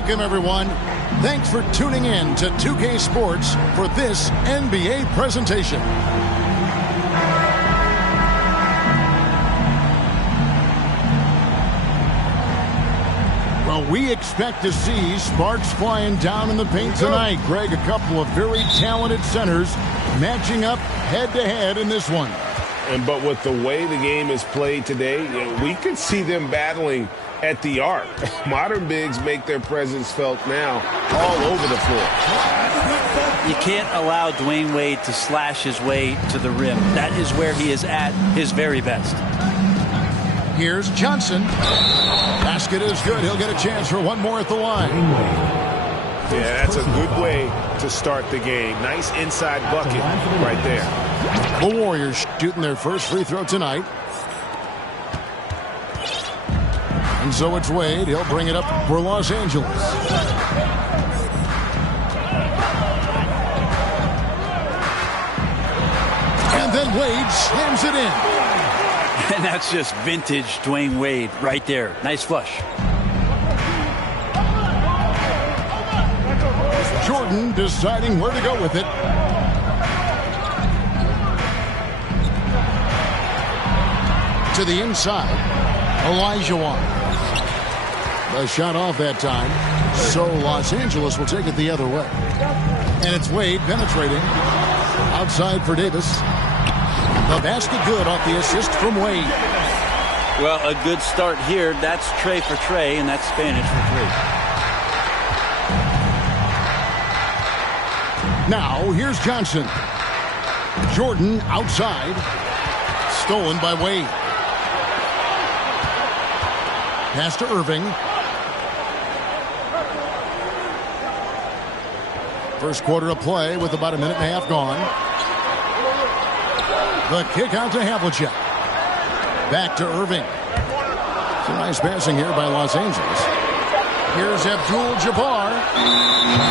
Welcome, everyone. Thanks for tuning in to 2K Sports for this NBA presentation. Well, we expect to see sparks flying down in the paint tonight. Greg, a couple of very talented centers matching up head-to-head in this one. But with the way the game is played today, we could see them battling at the arc. Modern bigs make their presence felt now all over the floor. You can't allow Dwayne Wade to slash his way to the rim. That is where he is at his very best. Here's Johnson. Basket is good. He'll get a chance for one more at the line. Yeah, that's a good way to start the game. Nice inside bucket right there. The Warriors shooting their first free throw tonight. And so it's Wade. He'll bring it up for Los Angeles. And then Wade slams it in. And that's just vintage Dwayne Wade right there. Nice flush. Jordan deciding where to go with it. To the inside. Olajuwon. The shot off that time. So Los Angeles will take it the other way. And it's Wade penetrating. Outside for Davis. The basket good off the assist from Wade. Well, a good start here. That's Trey for Trey, and that's Spanish for three. Now, here's Johnson. Jordan outside. Stolen by Wade. Pass to Irving. First quarter of play with about a minute and a half gone. The kick out to Havlicek. Back to Irving. Some nice passing here by Los Angeles. Here's Abdul-Jabbar.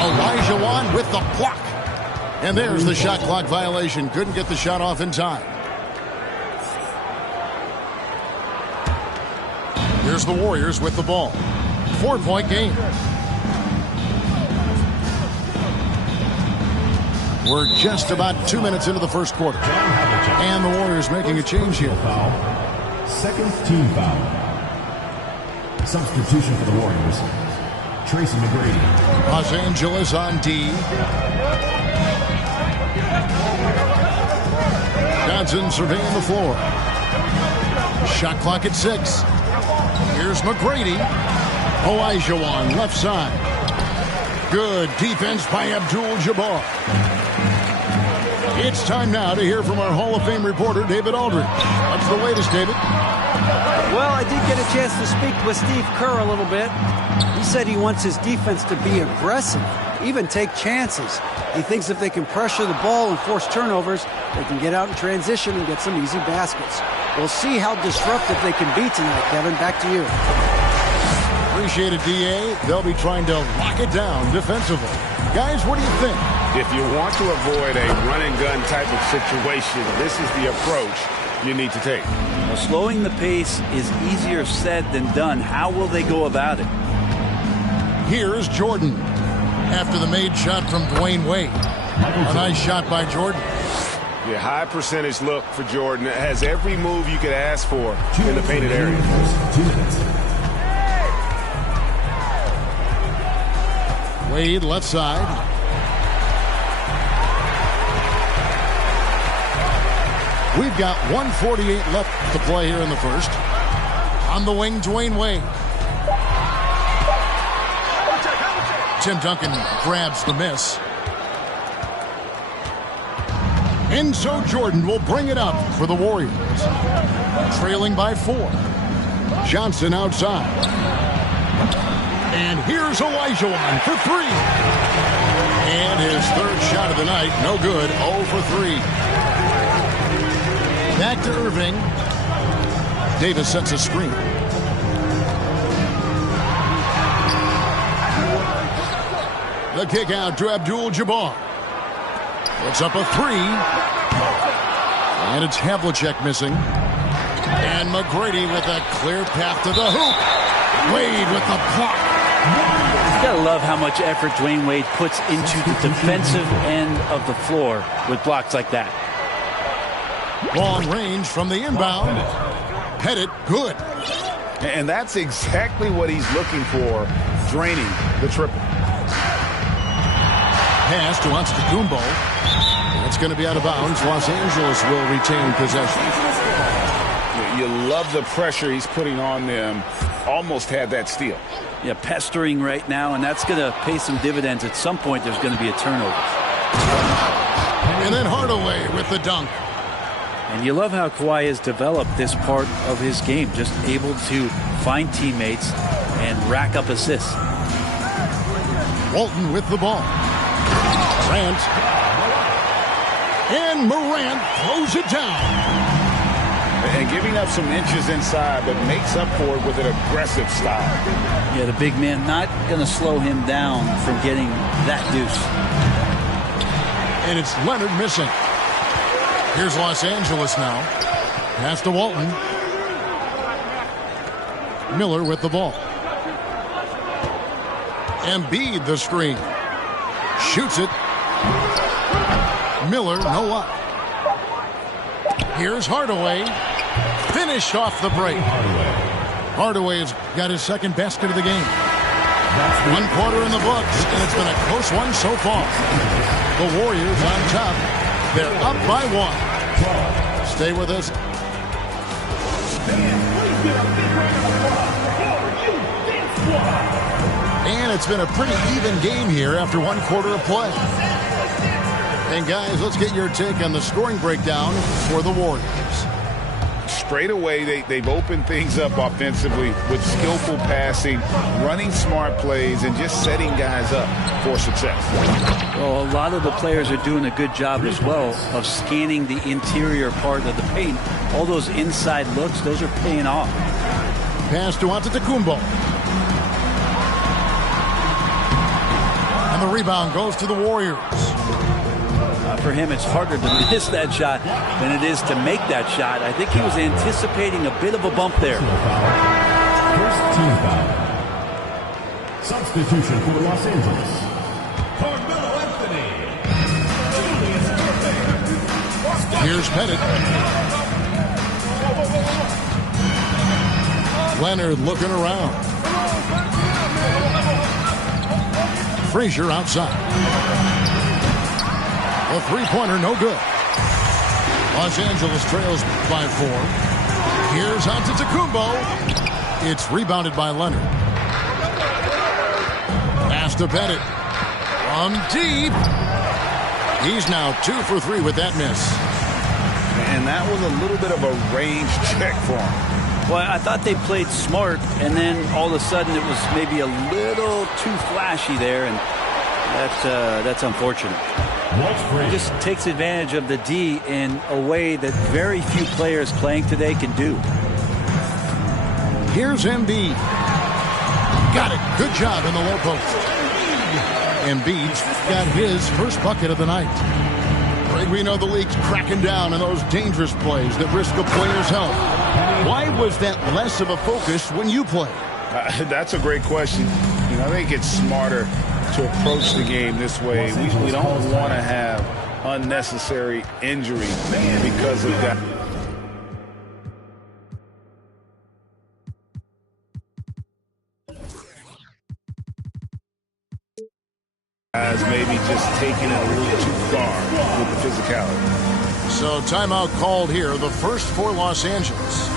Olajuwon with the block. And there's the shot clock violation. Couldn't get the shot off in time. Here's the Warriors with the ball. 4-point game. We're just about 2 minutes into the first quarter. And the Warriors making a change here. Second team foul. Substitution for the Warriors. Tracy McGrady. Los Angeles on D. Johnson surveying the floor. Shot clock at 6. Here's McGrady. Olajuwon left side. Good defense by Abdul-Jabbar. It's time now to hear from our Hall of Fame reporter, David Aldridge. What's the latest, David? Well, I did get a chance to speak with Steve Kerr a little bit. He said he wants his defense to be aggressive, even take chances. He thinks if they can pressure the ball and force turnovers, they can get out in transition and get some easy baskets. We'll see how disruptive they can be tonight, Kevin. Back to you. Appreciate it, D.A. They'll be trying to lock it down defensively. Guys, what do you think? If you want to avoid a run-and-gun type of situation, this is the approach you need to take. Well, slowing the pace is easier said than done. How will they go about it? Here's Jordan. After the made shot from Dwayne Wade. A nice shot by Jordan. Yeah, high percentage look for Jordan. It has every move you could ask for in the painted area. 2 minutes. Wade left side. We've got 1:48 left to play here in the first. On the wing, Dwayne Wade. Tim Duncan grabs the miss. And so Jordan will bring it up for the Warriors. Trailing by 4. Johnson outside. And here's Olajuwon for 3. And his third shot of the night, no good, 0 for 3. Back to Irving. Davis sets a screen. The kick out to Abdul-Jabbar. Puts up a 3. And it's Havlicek missing. And McGrady with a clear path to the hoop. Wade with the block. You gotta love how much effort Dwayne Wade puts into the defensive end of the floor with blocks like that. Long range from the inbound. Pettit, good. And that's exactly what he's looking for, draining the triple. Pass to Antetokounmpo. It's going to be out of bounds. Los Angeles will retain possession. You love the pressure he's putting on them. Almost had that steal. Yeah, pestering right now, and that's going to pay some dividends. At some point, there's going to be a turnover. And then Hardaway with the dunk. And you love how Kawhi has developed this part of his game, just able to find teammates and rack up assists. Walton with the ball. Morant. And Morant throws it down. And giving up some inches inside, but makes up for it with an aggressive style. Yeah, the big man not going to slow him down from getting that deuce. And it's Leonard missing. Here's Los Angeles now. Pass to Walton. Miller with the ball. Embiid the screen. Shoots it. Miller, no luck. Here's Hardaway. Finished off the break. Hardaway's got his second basket of the game. 1 quarter in the books, and it's been a close one so far. The Warriors on top. They're up by 1. Stay with us. And it's been a pretty even game here after 1 quarter of play. And guys, let's get your take on the scoring breakdown for the Warriors. Straight away, they've opened things up offensively with skillful passing, running smart plays, and just setting guys up for success. Well, a lot of the players are doing a good job as well of scanning the interior part of the paint. All those inside looks, those are paying off. Pass to Antetokounmpo. And the rebound goes to the Warriors. For him, it's harder to miss that shot than it is to make that shot. I think he was anticipating a bit of a bump there. First team foul. Substitution for Los Angeles. Carmelo Anthony. Here's Pettit. Leonard looking around. Frazier outside. A three-pointer, no good. Los Angeles trails by 4. Here's Antetokounmpo. It's rebounded by Leonard. Pass to Pettit. From deep. He's now 2 for 3 with that miss. And that was a little bit of a range check for him. Well, I thought they played smart, and then all of a sudden it was maybe a little too flashy there, and that's unfortunate. He just takes advantage of the D in a way that very few players playing today can do. Here's Embiid. Got it. Good job in the low post. Embiid's got his first bucket of the night. Greg, we know the league's cracking down on those dangerous plays that risk a player's health. Why was that less of a focus when you play? That's a great question. I think it's smarter to approach the game this way. We don't want to have unnecessary injury because of that. Guys maybe just taking it a little too far with the physicality. So timeout called here, the first for Los Angeles.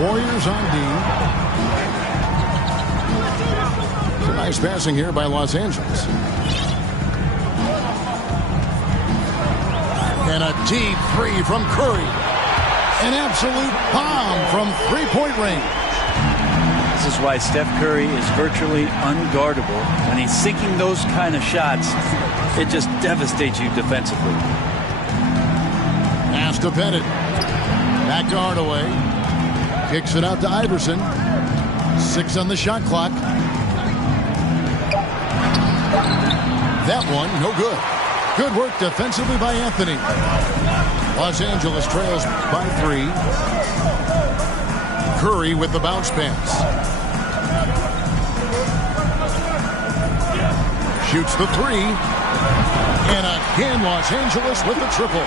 Warriors on D. It's a nice passing here by Los Angeles. And a deep three from Curry. An absolute bomb from three-point range. This is why Steph Curry is virtually unguardable. When he's sinking those kind of shots, it just devastates you defensively. to Bennett. Back to Hardaway. Kicks it out to Iverson. 6 on the shot clock. That one, no good. Good work defensively by Anthony. Los Angeles trails by 3. Curry with the bounce pass. Shoots the 3. And again, Los Angeles with the triple.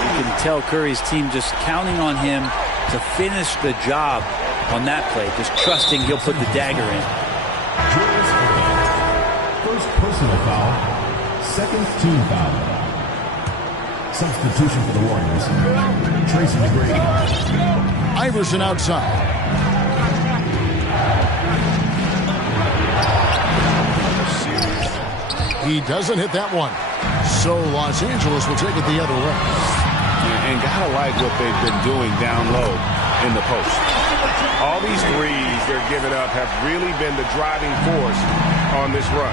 You can tell Curry's team just counting on him to finish the job on that play. Just trusting he'll put the dagger in. First personal foul. Second team foul. Substitution for the Warriors. Tracy McGrady. Iverson outside. He doesn't hit that one. So Los Angeles will take it the other way. And gotta like what they've been doing down low in the post. All these threes they're giving up have really been the driving force on this run.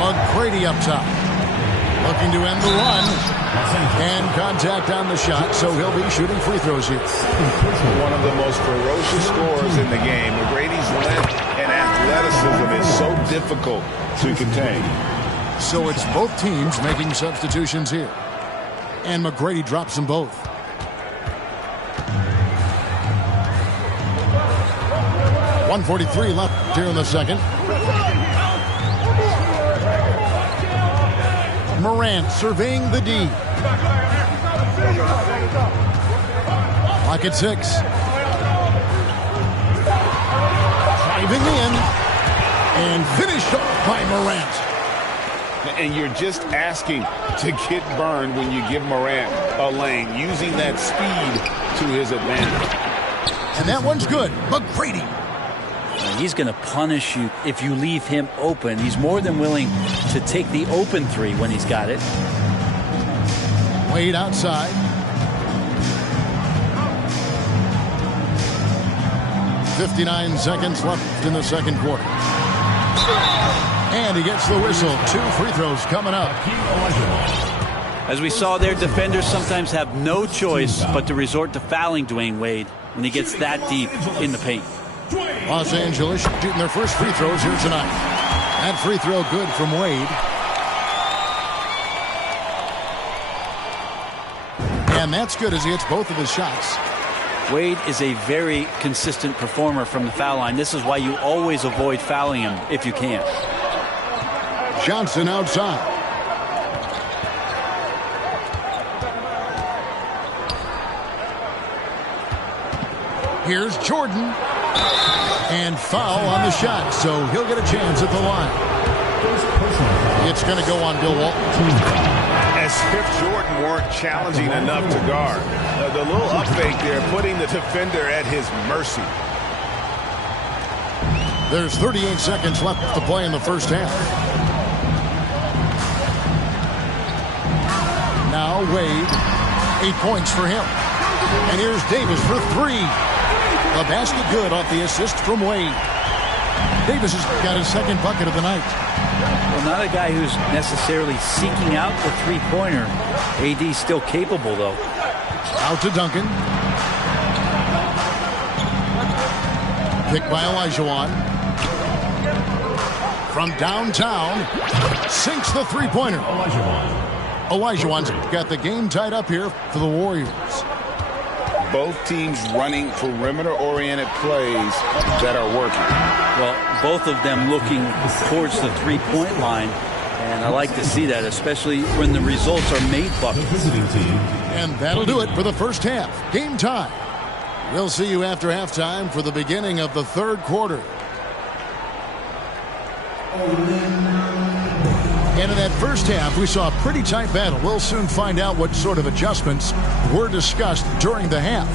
McGrady up top. Looking to end the run. And contact on the shot, so he'll be shooting free throws here. One of the most ferocious scorers in the game. McGrady's length and athleticism is so difficult to contain. So it's both teams making substitutions here. And McGrady drops them both. .143 left here in the second. Morant surveying the D. Clock at 6. Driving in. And finished off by Morant. And you're just asking to get burned when you give Morant a lane, using that speed to his advantage. And that one's good. McGrady. He's going to punish you if you leave him open. He's more than willing to take the open 3 when he's got it. Wade outside. .59 seconds left in the second quarter. And he gets the whistle. 2 free throws coming up. As we saw there, defenders sometimes have no choice but to resort to fouling Dwayne Wade when he gets that deep in the paint. Los Angeles shooting their first free throws here tonight. That free throw good from Wade. And that's good as he hits both of his shots. Wade is a very consistent performer from the foul line. This is why you always avoid fouling him if you can. Johnson outside. Here's Jordan. And foul on the shot, so he'll get a chance at the line. It's going to go on Bill Walton. As if Jordan weren't challenging enough to guard. The little up fake there, putting the defender at his mercy. There's 38 seconds left to play in the first half. Now Wade, 8 points for him. And here's Davis for 3. A basket good off the assist from Wade. Davis has got his second bucket of the night. Well, not a guy who's necessarily seeking out the three-pointer. AD's still capable, though. Out to Duncan. Picked by Olajuwon. From downtown. Sinks the three-pointer. Olajuwon's got the game tied up here for the Warriors. Both teams running perimeter-oriented plays that are working. Well, both of them looking towards the three-point line, and I like to see that, especially when the results are made buckets. And that'll do it for the first half. Game time. We'll see you after halftime for the beginning of the third quarter. And in that first half, we saw a pretty tight battle. We'll soon find out what sort of adjustments were discussed during the half.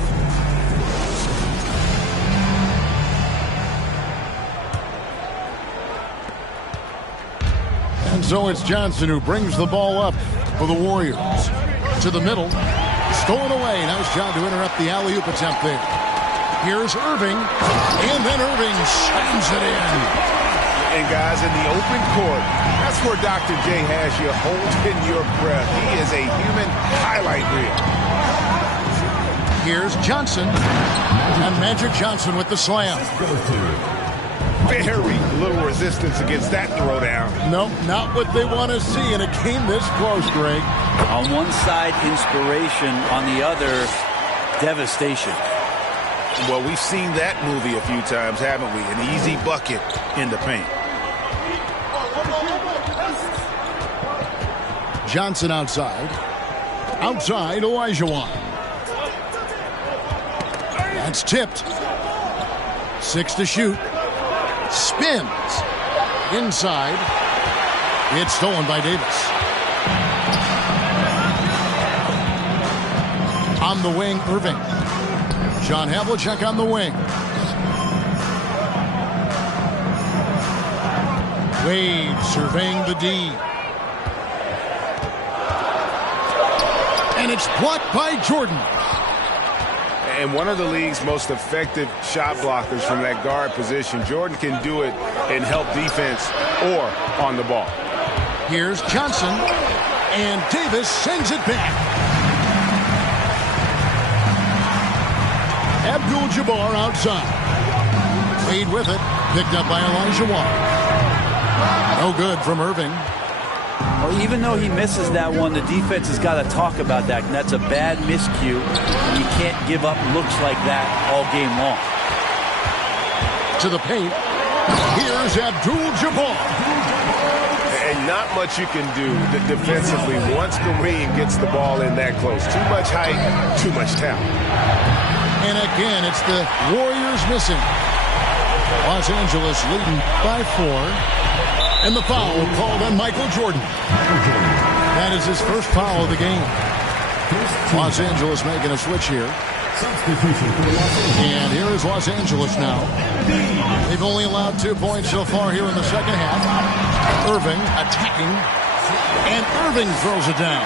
And so it's Johnson who brings the ball up for the Warriors. To the middle. Stolen away. Nice job to interrupt the alley-oop attempt there. Here's Irving. And then Irving shines it in. And guys, in the open court, that's where Dr. J has you holding your breath. He is a human highlight reel. Here's Johnson. And Magic Johnson with the slam. Very little resistance against that throwdown. Nope, not what they want to see in a game this close, Greg. On one side, inspiration. On the other, devastation. Well, we've seen that movie a few times, haven't we? An easy bucket in the paint. Johnson outside. Outside, Olajuwon. That's tipped. 6 to shoot. Spins. Inside. It's stolen by Davis. On the wing, Irving. John Havlicek on the wing. Wade surveying the D. And it's blocked by Jordan. And one of the league's most effective shot blockers from that guard position. Jordan can do it and help defense or on the ball. Here's Johnson. And Davis sends it back. Abdul-Jabbar outside. Wade with it. Picked up by Olajuwon. No good from Irving. Well, even though he misses that one, the defense has got to talk about that. And that's a bad miscue. And you can't give up looks like that all game long. To the paint. Here's Abdul-Jabbar. And not much you can do defensively once Kareem gets the ball in that close. Too much height, too much talent. And again, it's the Warriors missing. Los Angeles leading by 4. And the foul called on Michael Jordan. That is his first foul of the game. Los Angeles making a switch here. And here is Los Angeles now. They've only allowed 2 points so far here in the second half. Irving attacking. And Irving throws it down.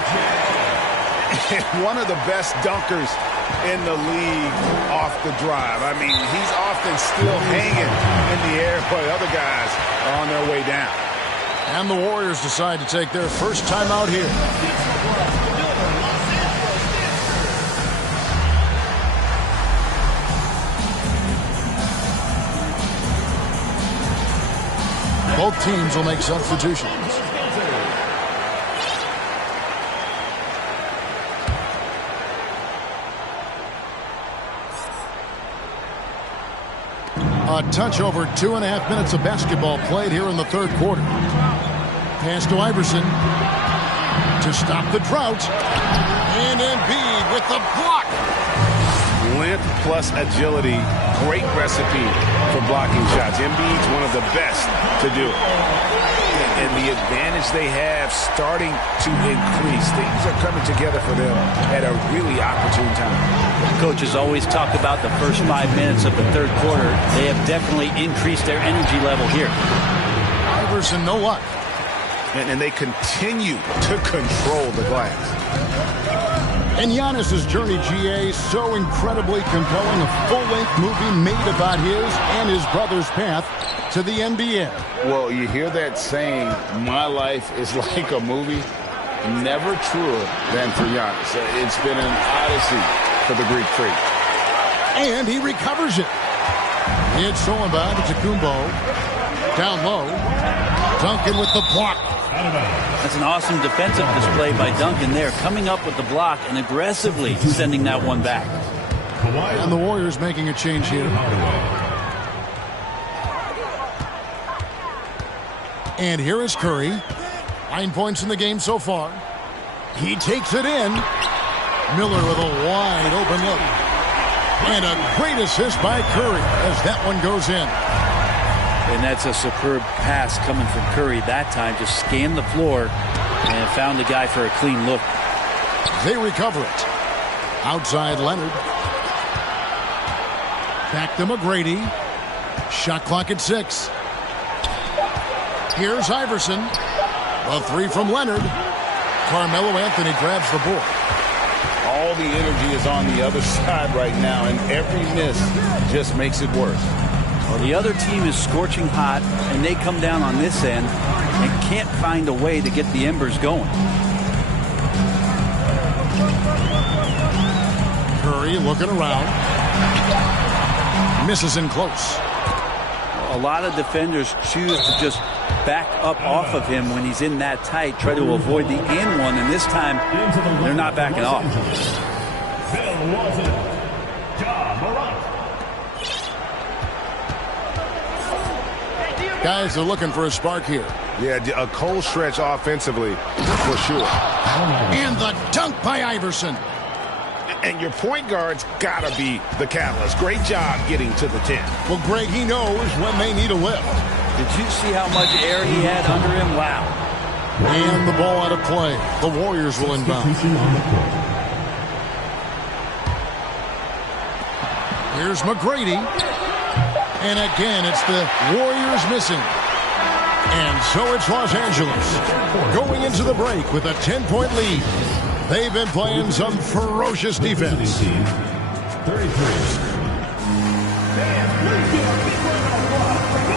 One of the best dunkers in the league off the drive. I mean, he's often still hanging in the air while the other guys are on their way down. And the Warriors decide to take their first time out here. Both teams will make substitutions. A touch over 2.5 minutes of basketball played here in the third quarter. Pass to Iverson to stop the drought. And Embiid with the block. Length plus agility, great recipe for blocking shots. Embiid's one of the best to do it. And the advantage they have starting to increase. Things are coming together for them at a really opportune time. Coaches always talk about the first 5 minutes of the third quarter. They have definitely increased their energy level here. Iverson, no luck. And they continue to control the glass. And Giannis's journey, GA, so incredibly compelling. A full-length movie made about his and his brother's path to the NBA. Well, you hear that saying, my life is like a movie. Never truer than for Giannis. It's been an odyssey for the Greek freak. And he recovers it. It's stolen by Antetokounmpo. Down low. Duncan with the block. That's an awesome defensive display by Duncan there, coming up with the block and aggressively sending that one back. And the Warriors making a change here. And here is Curry. 9 points in the game so far. He takes it in. Miller with a wide open look. And a great assist by Curry as that one goes in. And that's a superb pass coming from Curry that time. Just scanned the floor and found the guy for a clean look. They recover it. Outside Leonard. Back to McGrady. Shot clock at 6. Here's Iverson. A 3 from Leonard. Carmelo Anthony grabs the board. All the energy is on the other side right now, and every miss just makes it worse. Well, the other team is scorching hot, and they come down on this end and can't find a way to get the embers going. Curry looking around. Misses in close. A lot of defenders choose to just back up off of him when he's in that tight, try to avoid the and one, and this time they're not backing off. Bill Walton, Ja Morant. Guys are looking for a spark here. Yeah, a cold stretch offensively for sure. And the dunk by Iverson. And your point guard's got to be the catalyst. Great job getting to the 10. Well, Greg, he knows when they need a lift. Did you see how much air he had under him? Wow. And the ball out of play. The Warriors will inbound. Here's McGrady. And again, it's the Warriors missing. And so it's Los Angeles going into the break with a 10-point lead. They've been playing some ferocious defense. 33.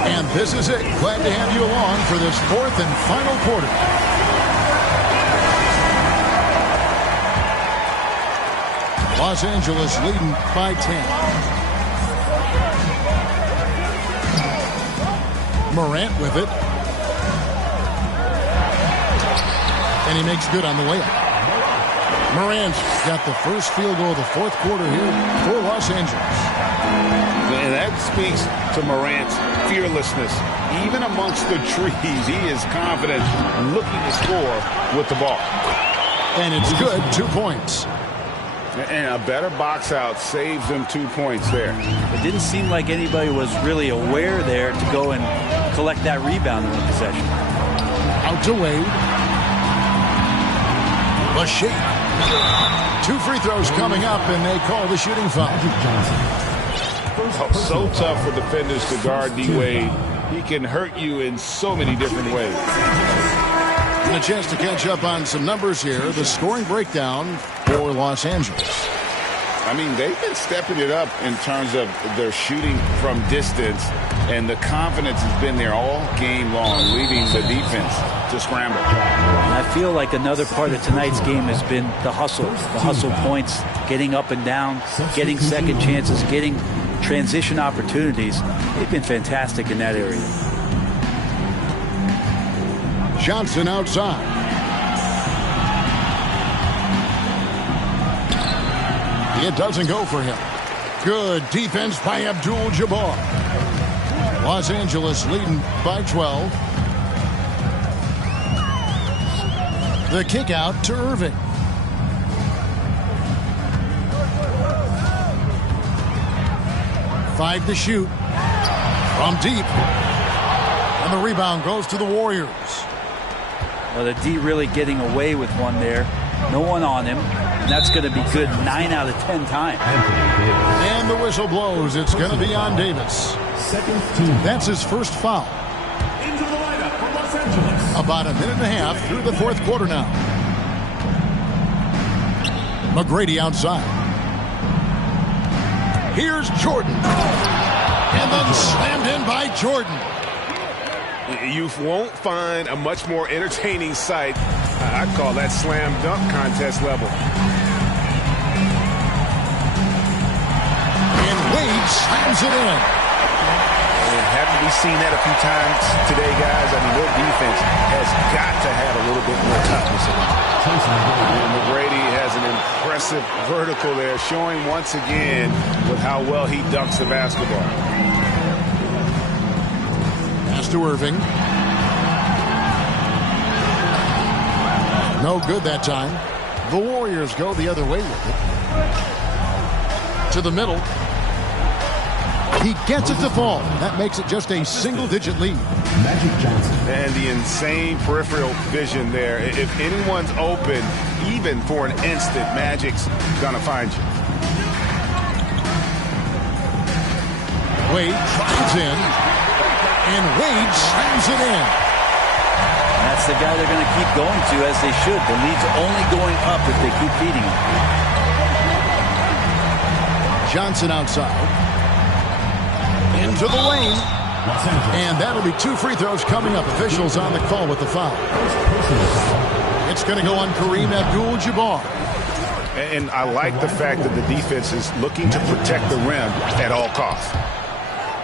And this is it. Glad to have you along for this fourth and final quarter. Los Angeles leading by 10. Morant with it. And he makes good on the layup. Morant's got the first field goal of the fourth quarter here for Los Angeles. And that speaks to Morant's fearlessness. Even amongst the trees, he is confident looking to score with the ball. And it's good, 2 points. And a better box out saves them 2 points there. It didn't seem like anybody was really aware there to go and collect that rebound in the possession. Out to Wade. Lachey. 2 free throws coming up, and they call the shooting foul. Oh, so tough for defenders to guard D-Wade. He can hurt you in so many different ways. And a chance to catch up on some numbers here. The scoring breakdown for Los Angeles. I mean, they've been stepping it up in terms of their shooting from distance, and the confidence has been there all game long, leaving the defense to scramble. And I feel like another part of tonight's game has been the hustle points, getting up and down, getting second chances, getting transition opportunities. They've been fantastic in that area. Johnson outside. It doesn't go for him. Good defense by Abdul-Jabbar. Los Angeles leading by 12. The kick out to Irving. Five to shoot. From deep. And the rebound goes to the Warriors. Well, the D really getting away with one there. No one on him. And that's going to be good 9 out of 10 times. And the whistle blows. It's going to be on Davis. That's his first foul. Into the lineup for Los Angeles. About a minute and a half through the fourth quarter now. McGrady outside. Here's Jordan. And then slammed in by Jordan. You won't find a much more entertaining sight. I'd call that slam dunk contest level. And Wade slams it in. And haven't we seen that a few times today, guys? I mean, their defense has got to have a little bit more toughness in it. And McGrady has an impressive vertical there, showing once again with how well he dunks the basketball. Pass to Irving. No good that time. The Warriors go the other way with it. To the middle. He gets it to fall. That makes it just a single-digit lead. Magic Johnson. And the insane peripheral vision there. If anyone's open, even for an instant, Magic's gonna find you. Wade drives in. And Wade slams it in. That's the guy they're going to keep going to, as they should. The lead's only going up if they keep feeding him. Johnson outside. Into the lane. And that'll be 2 free throws coming up. Officials on the call with the foul. It's going to go on Kareem Abdul-Jabbar. And I like the fact that the defense is looking to protect the rim at all costs.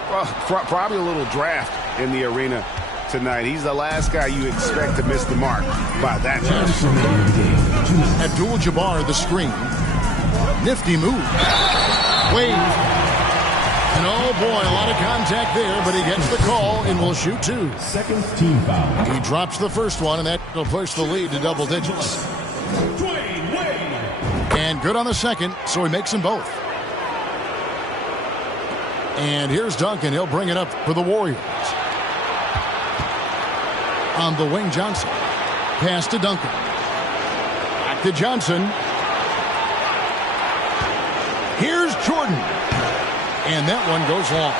Well, probably a little draft in the arena tonight. He's the last guy you expect to miss the mark by that much. Abdul-Jabbar, the screen. Nifty move. Wade. And oh boy, a lot of contact there, but he gets the call and will shoot 2. Second team foul. He drops the first one, and that will push the lead to double digits. Dwayne Wade. And good on the second, so he makes them both. And here's Duncan. He'll bring it up for the Warriors. On the wing, Johnson. Pass to Duncan. Back to Johnson. Here's Jordan. And that one goes long.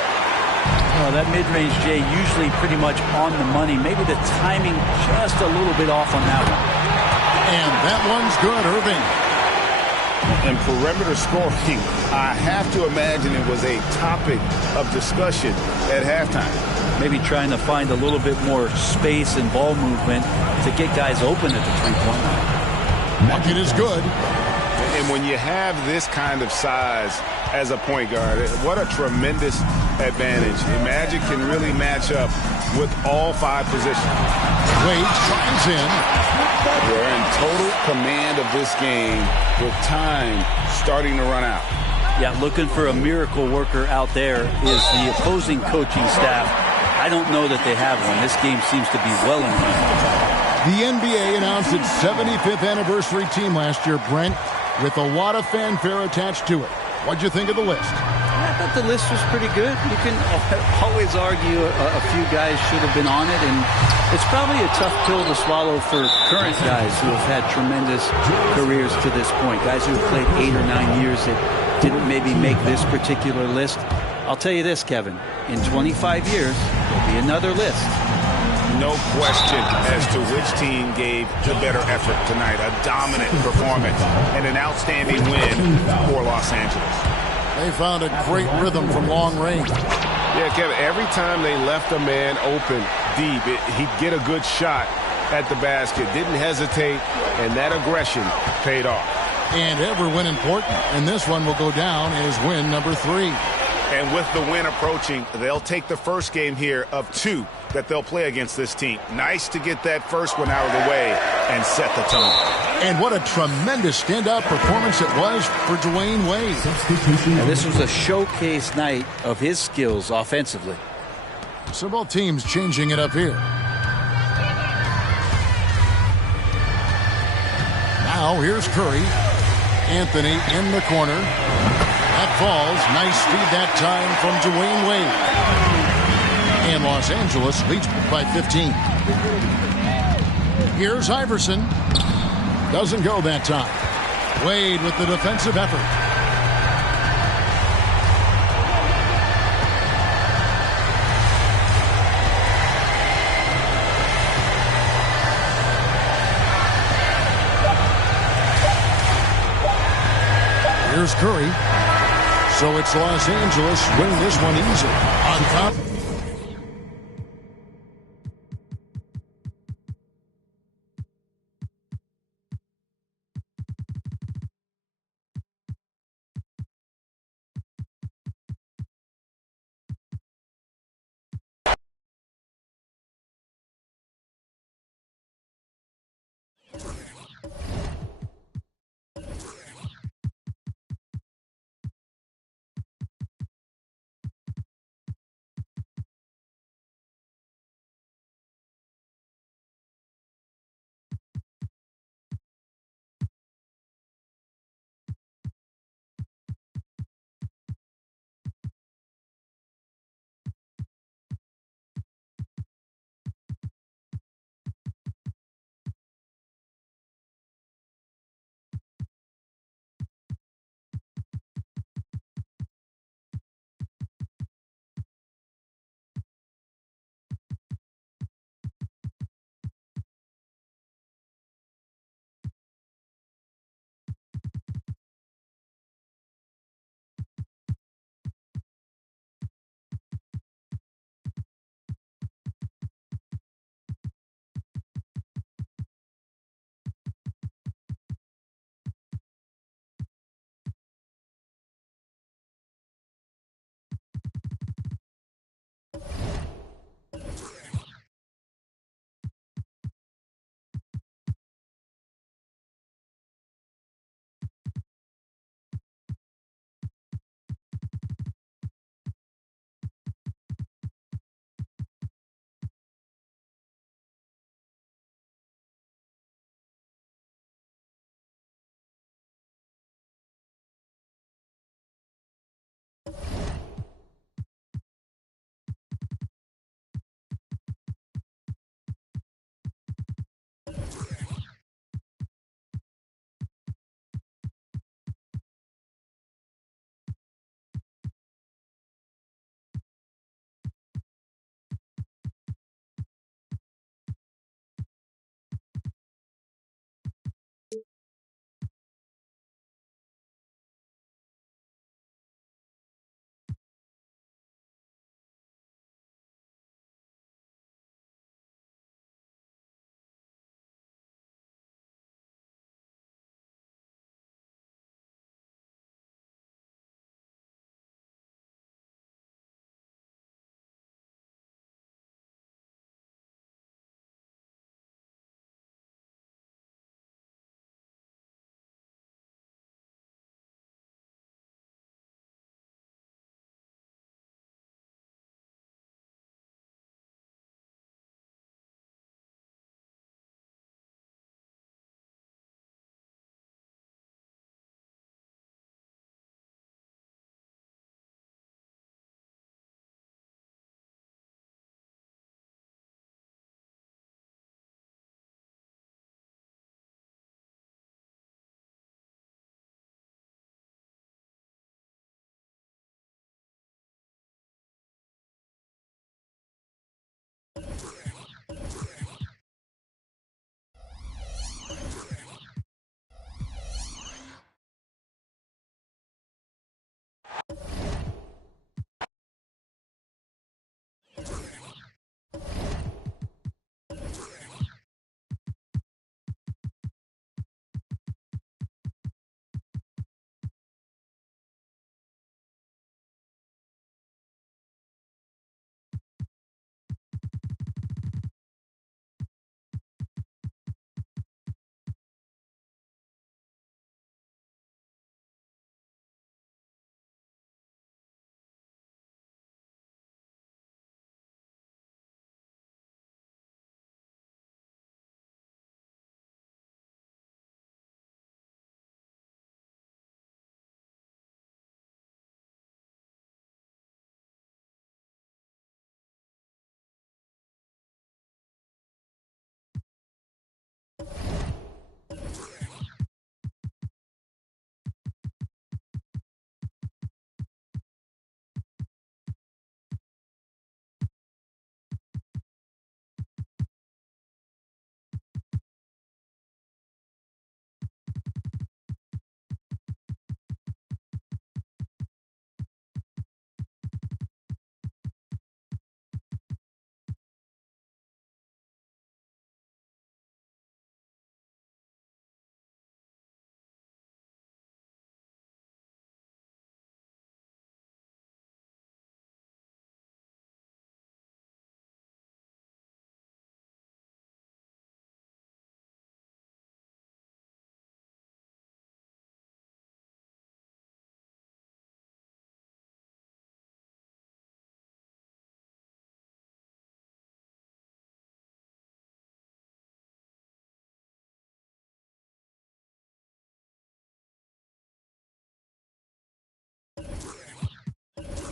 Well, that mid-range, Jay, usually pretty much on the money. Maybe the timing just a little bit off on that one. And that one's good, Irving. And perimeter scoring, I have to imagine it was a topic of discussion at halftime. Maybe trying to find a little bit more space and ball movement to get guys open at the three-point line. Bucket is good. And when you have this kind of size as a point guard, what a tremendous advantage. Magic can really match up with all 5 positions. Wade drives in. They're in total command of this game with time starting to run out. Yeah, looking for a miracle worker out there is the opposing coaching staff. I don't know that they have one. This game seems to be well in hand. The NBA announced its 75th anniversary team last year, Brent, with a lot of fanfare attached to it. What'd you think of the list? I thought the list was pretty good. You can always argue a few guys should have been on it, and it's probably a tough pill to swallow for current guys who have had tremendous careers to this point. Guys who have played 8 or 9 years that didn't maybe make this particular list. I'll tell you this, Kevin. In 25 years, there'll be another list. No question as to which team gave the better effort tonight. A dominant performance and an outstanding win for Los Angeles. They found a great rhythm from long range. Yeah, Kevin, every time they left a man open deep, he'd get a good shot at the basket. Didn't hesitate, and that aggression paid off. And every win important. And this one will go down as win number 3. And with the win approaching, they'll take the first game here of 2 that they'll play against this team. Nice to get that first one out of the way and set the tone. And what a tremendous standout performance it was for Dwayne Wade. Now, this was a showcase night of his skills offensively. So both teams changing it up here. Now here's Curry. Anthony in the corner. That falls. Nice feed that time from Dwayne Wade. And Los Angeles leads by 15. Here's Iverson. Doesn't go that time. Wade with the defensive effort. Here's Curry. So it's Los Angeles winning this one easy. On top.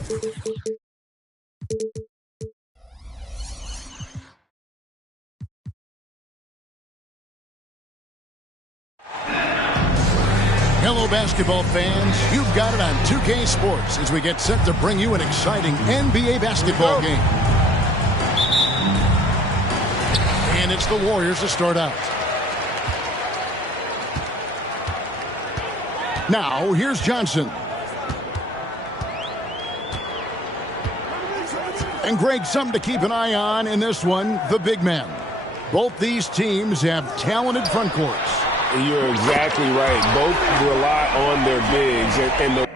Hello, basketball fans. You've got it on 2K Sports as we get set to bring you an exciting NBA basketball game. And it's the Warriors to start out. Now, here's Johnson. And Greg, something to keep an eye on in this one, the big man. Both these teams have talented front courts. You're exactly right. Both rely on their bigs, and the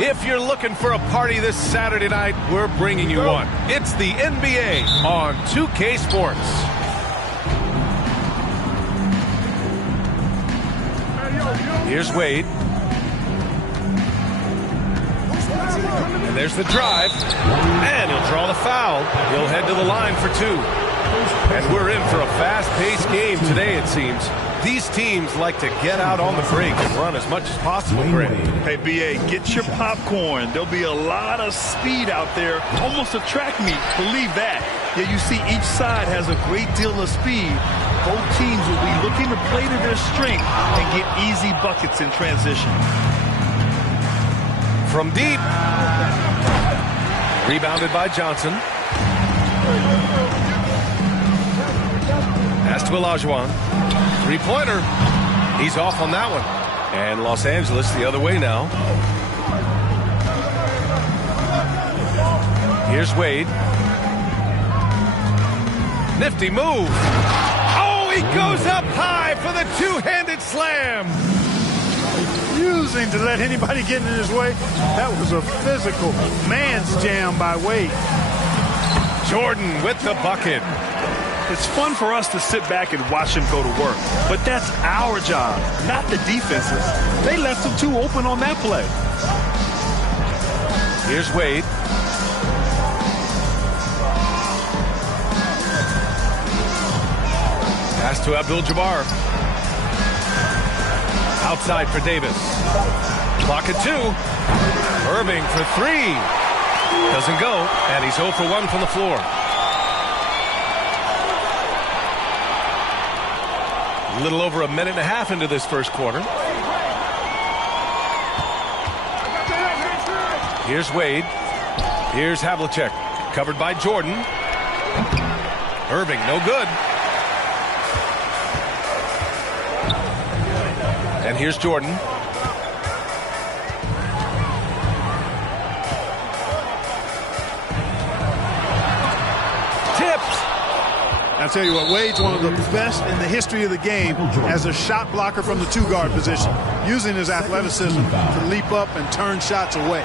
If you're looking for a party this Saturday night, we're bringing you one. It's the NBA on 2K Sports. Here's Wade. And there's the drive. And he'll draw the foul. He'll head to the line for two. And we're in for a fast-paced game today, it seems. These teams like to get out on the break and run as much as possible, Greg. Hey, B.A., get your popcorn. There'll be a lot of speed out there, almost a track meet. Believe that. Yeah, you see each side has a great deal of speed. Both teams will be looking to play to their strength and get easy buckets in transition. From deep. Rebounded by Johnson. Pass to Olajuwon. Three-pointer. He's off on that one. And Los Angeles the other way now. Here's Wade. Nifty move. Oh, he goes up high for the two-handed slam. Refusing to let anybody get in his way. That was a physical man's jam by Wade. Jordan with the bucket. It's fun for us to sit back and watch him go to work. But that's our job, not the defense's. They left him too open on that play. Here's Wade. Pass to Abdul-Jabbar. Outside for Davis. Clock at 2. Irving for 3. Doesn't go, and he's 0 for 1 from the floor. A little over a minute and a half into this first quarter. Here's Wade. Here's Havlicek. Covered by Jordan. Irving, no good. And here's Jordan. Tipped. I tell you what, Wade's one of the best in the history of the game as a shot blocker from the two-guard position, using his athleticism to leap up and turn shots away.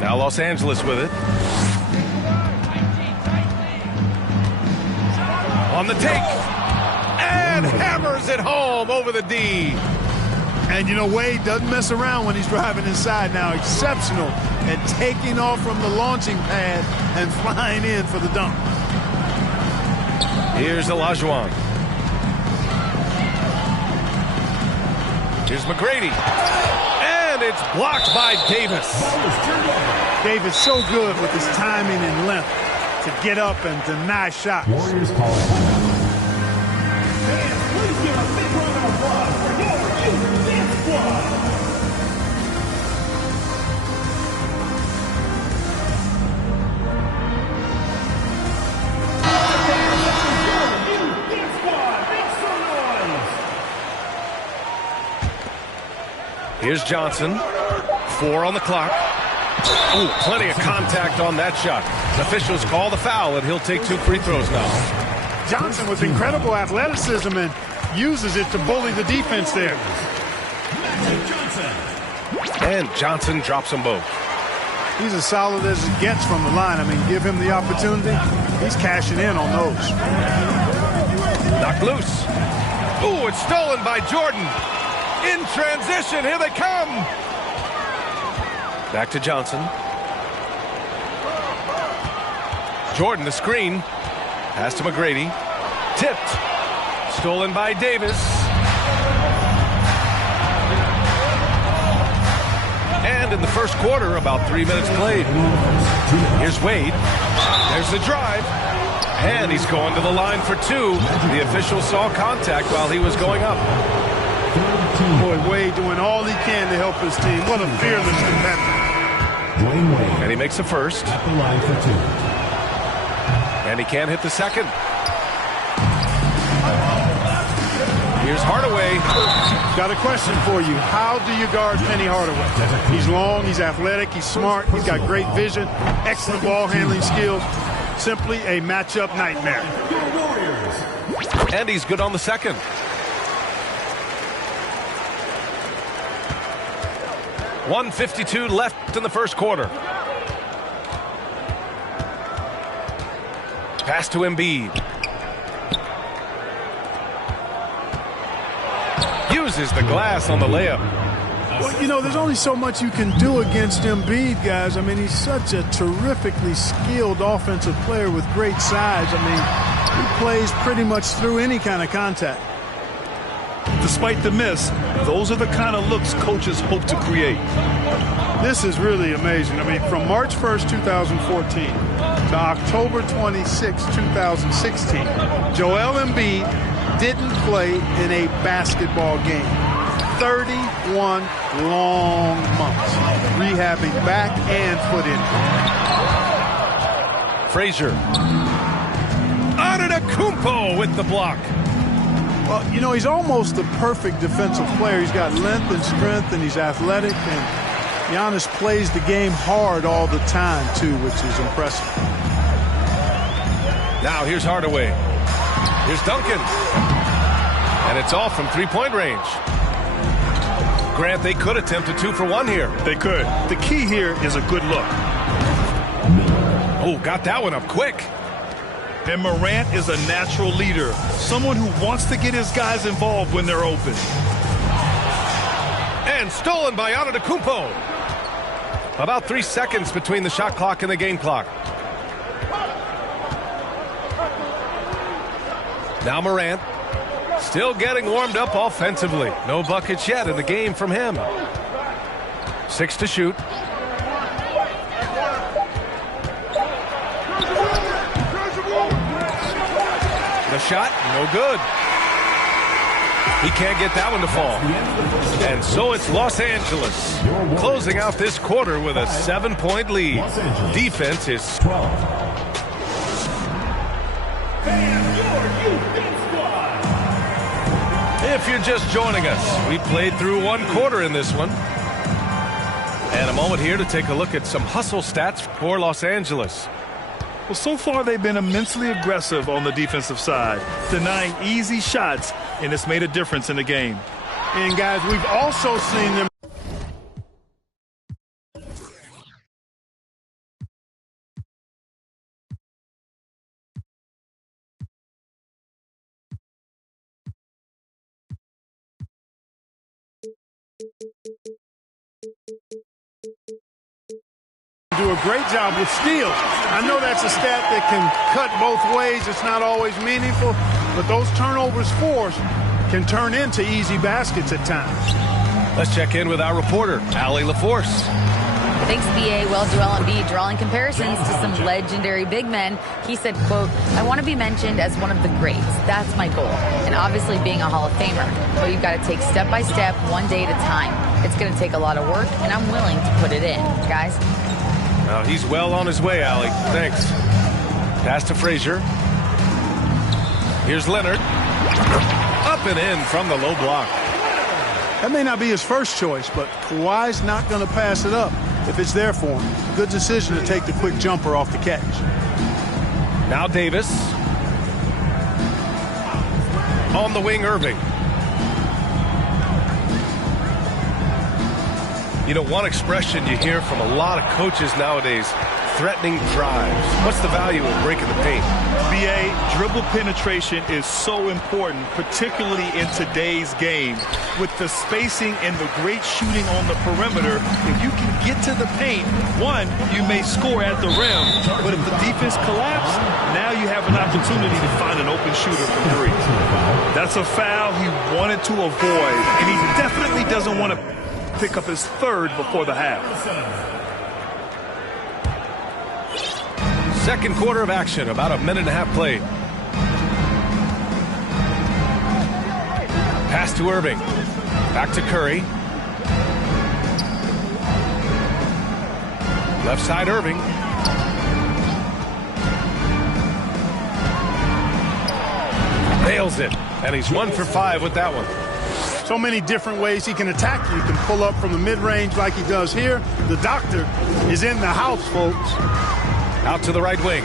Now Los Angeles with it. On the take. And hammers it home over the D. And, you know, Wade doesn't mess around when he's driving inside now. Exceptional at taking off from the launching pad and flying in for the dunk. Here's Olajuwon. Here's McGrady. And it's blocked by Davis. Davis so good with his timing and length to get up and deny shots. Warriors call it timeout. Fans, please give a big round of applause for your Houston Dance Squad. Here's Johnson. 4 on the clock. Ooh, plenty of contact on that shot. Officials call the foul, and he'll take 2 free throws now. Johnson with incredible athleticism and uses it to bully the defense there. And Johnson drops them both. He's as solid as it gets from the line. I mean, give him the opportunity. He's cashing in on those. Knocked loose. Ooh, it's stolen by Jordan. In transition, here they come. Back to Johnson. Jordan, the screen. Pass to McGrady. Tipped. Stolen by Davis. And in the first quarter, about 3 minutes played. Here's Wade. There's the drive. And he's going to the line for 2. The official saw contact while he was going up. Boy, Wade doing all he can to help his team. What a fearless competitor. And he makes the first. At the line for 2. And he can't hit the second. Here's Hardaway. Got a question for you. How do you guard Penny Hardaway? He's long, he's athletic, he's smart, he's got great vision, excellent ball handling skills. Simply a matchup nightmare. And he's good on the second. .152 left in the first quarter. Pass to Embiid. Uses the glass on the layup. Well, you know, there's only so much you can do against Embiid, guys. I mean, he's such a terrifically skilled offensive player with great size. I mean, he plays pretty much through any kind of contact. Despite the miss, those are the kind of looks coaches hope to create. This is really amazing. I mean, from March 1st, 2014 to October 26, 2016, Joel Embiid didn't play in a basketball game. 31 long months rehabbing back and foot injury. Frazier. Antetokounmpo with the block. Well, you know, he's almost the perfect defensive player. He's got length and strength, and he's athletic. And Giannis plays the game hard all the time, too, which is impressive. Now here's Hardaway. Here's Duncan. And it's off from three-point range. Grant, they could attempt a 2-for-1 here. They could. The key here is a good look. Oh, got that one up quick. And Morant is a natural leader, someone who wants to get his guys involved when they're open. And stolen by Antetokounmpo. About 3 seconds between the shot clock and the game clock. Now Morant, still getting warmed up offensively. No buckets yet in the game from him. 6 to shoot. The shot, no good. He can't get that one to fall. And so it's Los Angeles closing out this quarter with a 7-point lead. Defense is 12. If you're just joining us, we played through 1 quarter in this one. And a moment here to take a look at some hustle stats for Los Angeles. Well, so far they've been immensely aggressive on the defensive side, denying easy shots, and it's made a difference in the game. And, guys, we've also seen them do a great job with steals. I know that's a stat that can cut both ways. It's not always meaningful, but those turnovers forced can turn into easy baskets at times. Let's check in with our reporter, Allie LaForce. Thanks, B.A. Well, Joel Embiid drawing comparisons to some legendary big men. He said, quote, "I want to be mentioned as one of the greats. That's my goal. And obviously being a Hall of Famer. But you've got to take step by step, one day at a time. It's going to take a lot of work, and I'm willing to put it in." Guys? Well, he's well on his way, Allie. Thanks. Pass to Frazier. Here's Leonard. Up and in from the low block. That may not be his first choice, but Kawhi's not going to pass it up if it's there for him. Good decision to take the quick jumper off the catch. Now Davis. On the wing, Irving. You know, one expression you hear from a lot of coaches nowadays, threatening drives. What's the value of breaking the paint? BA, dribble penetration is so important, particularly in today's game. With the spacing and the great shooting on the perimeter, if you can get to the paint, one, you may score at the rim, but if the defense collapses, now you have an opportunity to find an open shooter from three. That's a foul he wanted to avoid, and he definitely doesn't want to pick up his third before the half. Second quarter of action, about a minute and a half played. Pass to Irving. Back to Curry. Left side, Irving. Nails it. And he's 1 for 5 with that one. So many different ways he can attack you. He can pull up from the mid-range like he does here. The doctor is in the house, folks. Out to the right wing.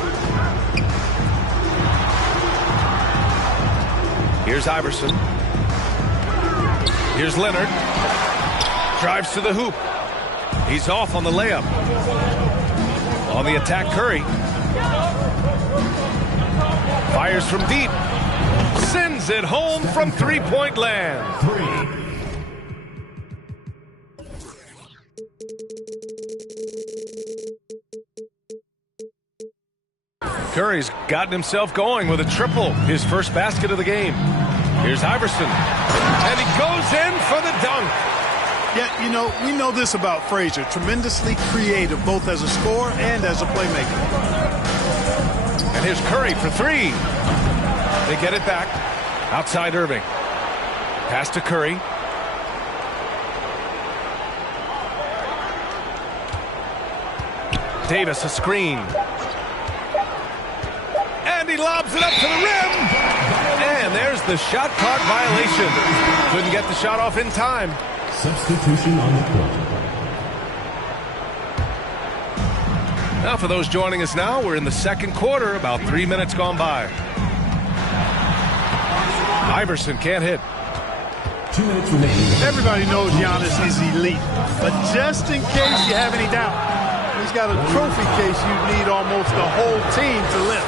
Here's Iverson. Here's Leonard. Drives to the hoop. He's off on the layup. On the attack, Curry. Fires from deep. Sends it home from three-point land. Curry's gotten himself going with a triple, his first basket of the game. Here's Iverson, and he goes in for the dunk. Yeah, you know, we know this about Frazier. Tremendously creative, both as a scorer and as a playmaker. And here's Curry for three. They get it back. Outside Irving. Pass to Curry. Davis, a screen. And he lobs it up to the rim. And there's the shot clock violation. Couldn't get the shot off in time. Substitution on the court. Now for those joining us now, we're in the second quarter, about 3 minutes gone by. Iverson can't hit. 2 minutes remaining. Everybody knows Giannis is elite, but just in case you have any doubt, he's got a trophy case you'd need almost the whole team to lift.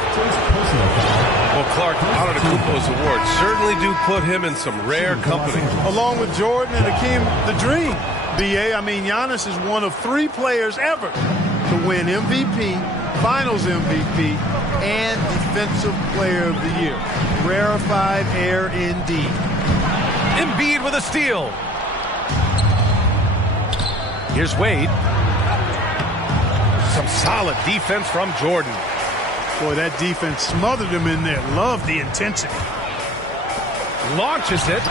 Well, Clark, Antetokounmpo's awards certainly do put him in some rare company. Along with Jordan and Hakeem the Dream. BA, I mean, Giannis is one of 3 players ever to win MVP, Finals MVP, and Defensive Player of the Year. Rarefied air indeed. Embiid with a steal. Here's Wade. Some solid defense from Jordan. Boy, that defense smothered him in there. Love the intensity. Launches it.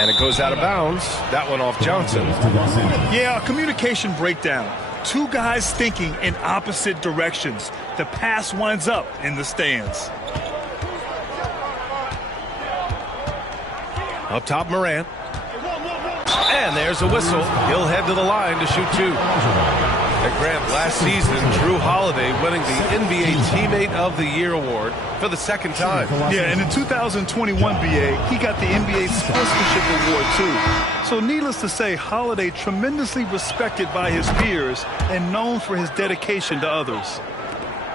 And it goes out of bounds. That one off Johnson. Yeah, a communication breakdown. 2 guys thinking in opposite directions. The pass winds up in the stands. Up top, Morant. And there's There's a whistle. He'll head to the line to shoot 2. And Grant, last season, Drew Holiday winning the NBA Teammate of the Year award for the second time. Yeah, and in 2021, BA, he got the NBA Sportsmanship Award, too. So needless to say, Holiday tremendously respected by his peers and known for his dedication to others.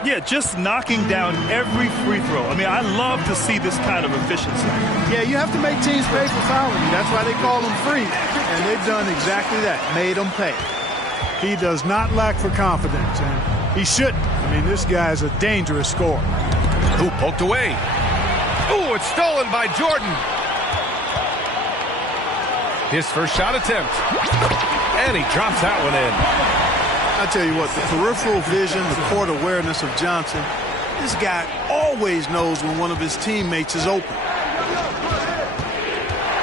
Yeah, just knocking down every free throw. I mean, I love to see this kind of efficiency. Yeah, you have to make teams pay for fouling you. That's why they call them free. And they've done exactly that, made them pay. He does not lack for confidence, and he shouldn't. I mean, this guy is a dangerous scorer. Ooh, poked away. Ooh, it's stolen by Jordan. His first shot attempt. And he drops that one in. I tell you what, the peripheral vision, the court awareness of Johnson, this guy always knows when one of his teammates is open.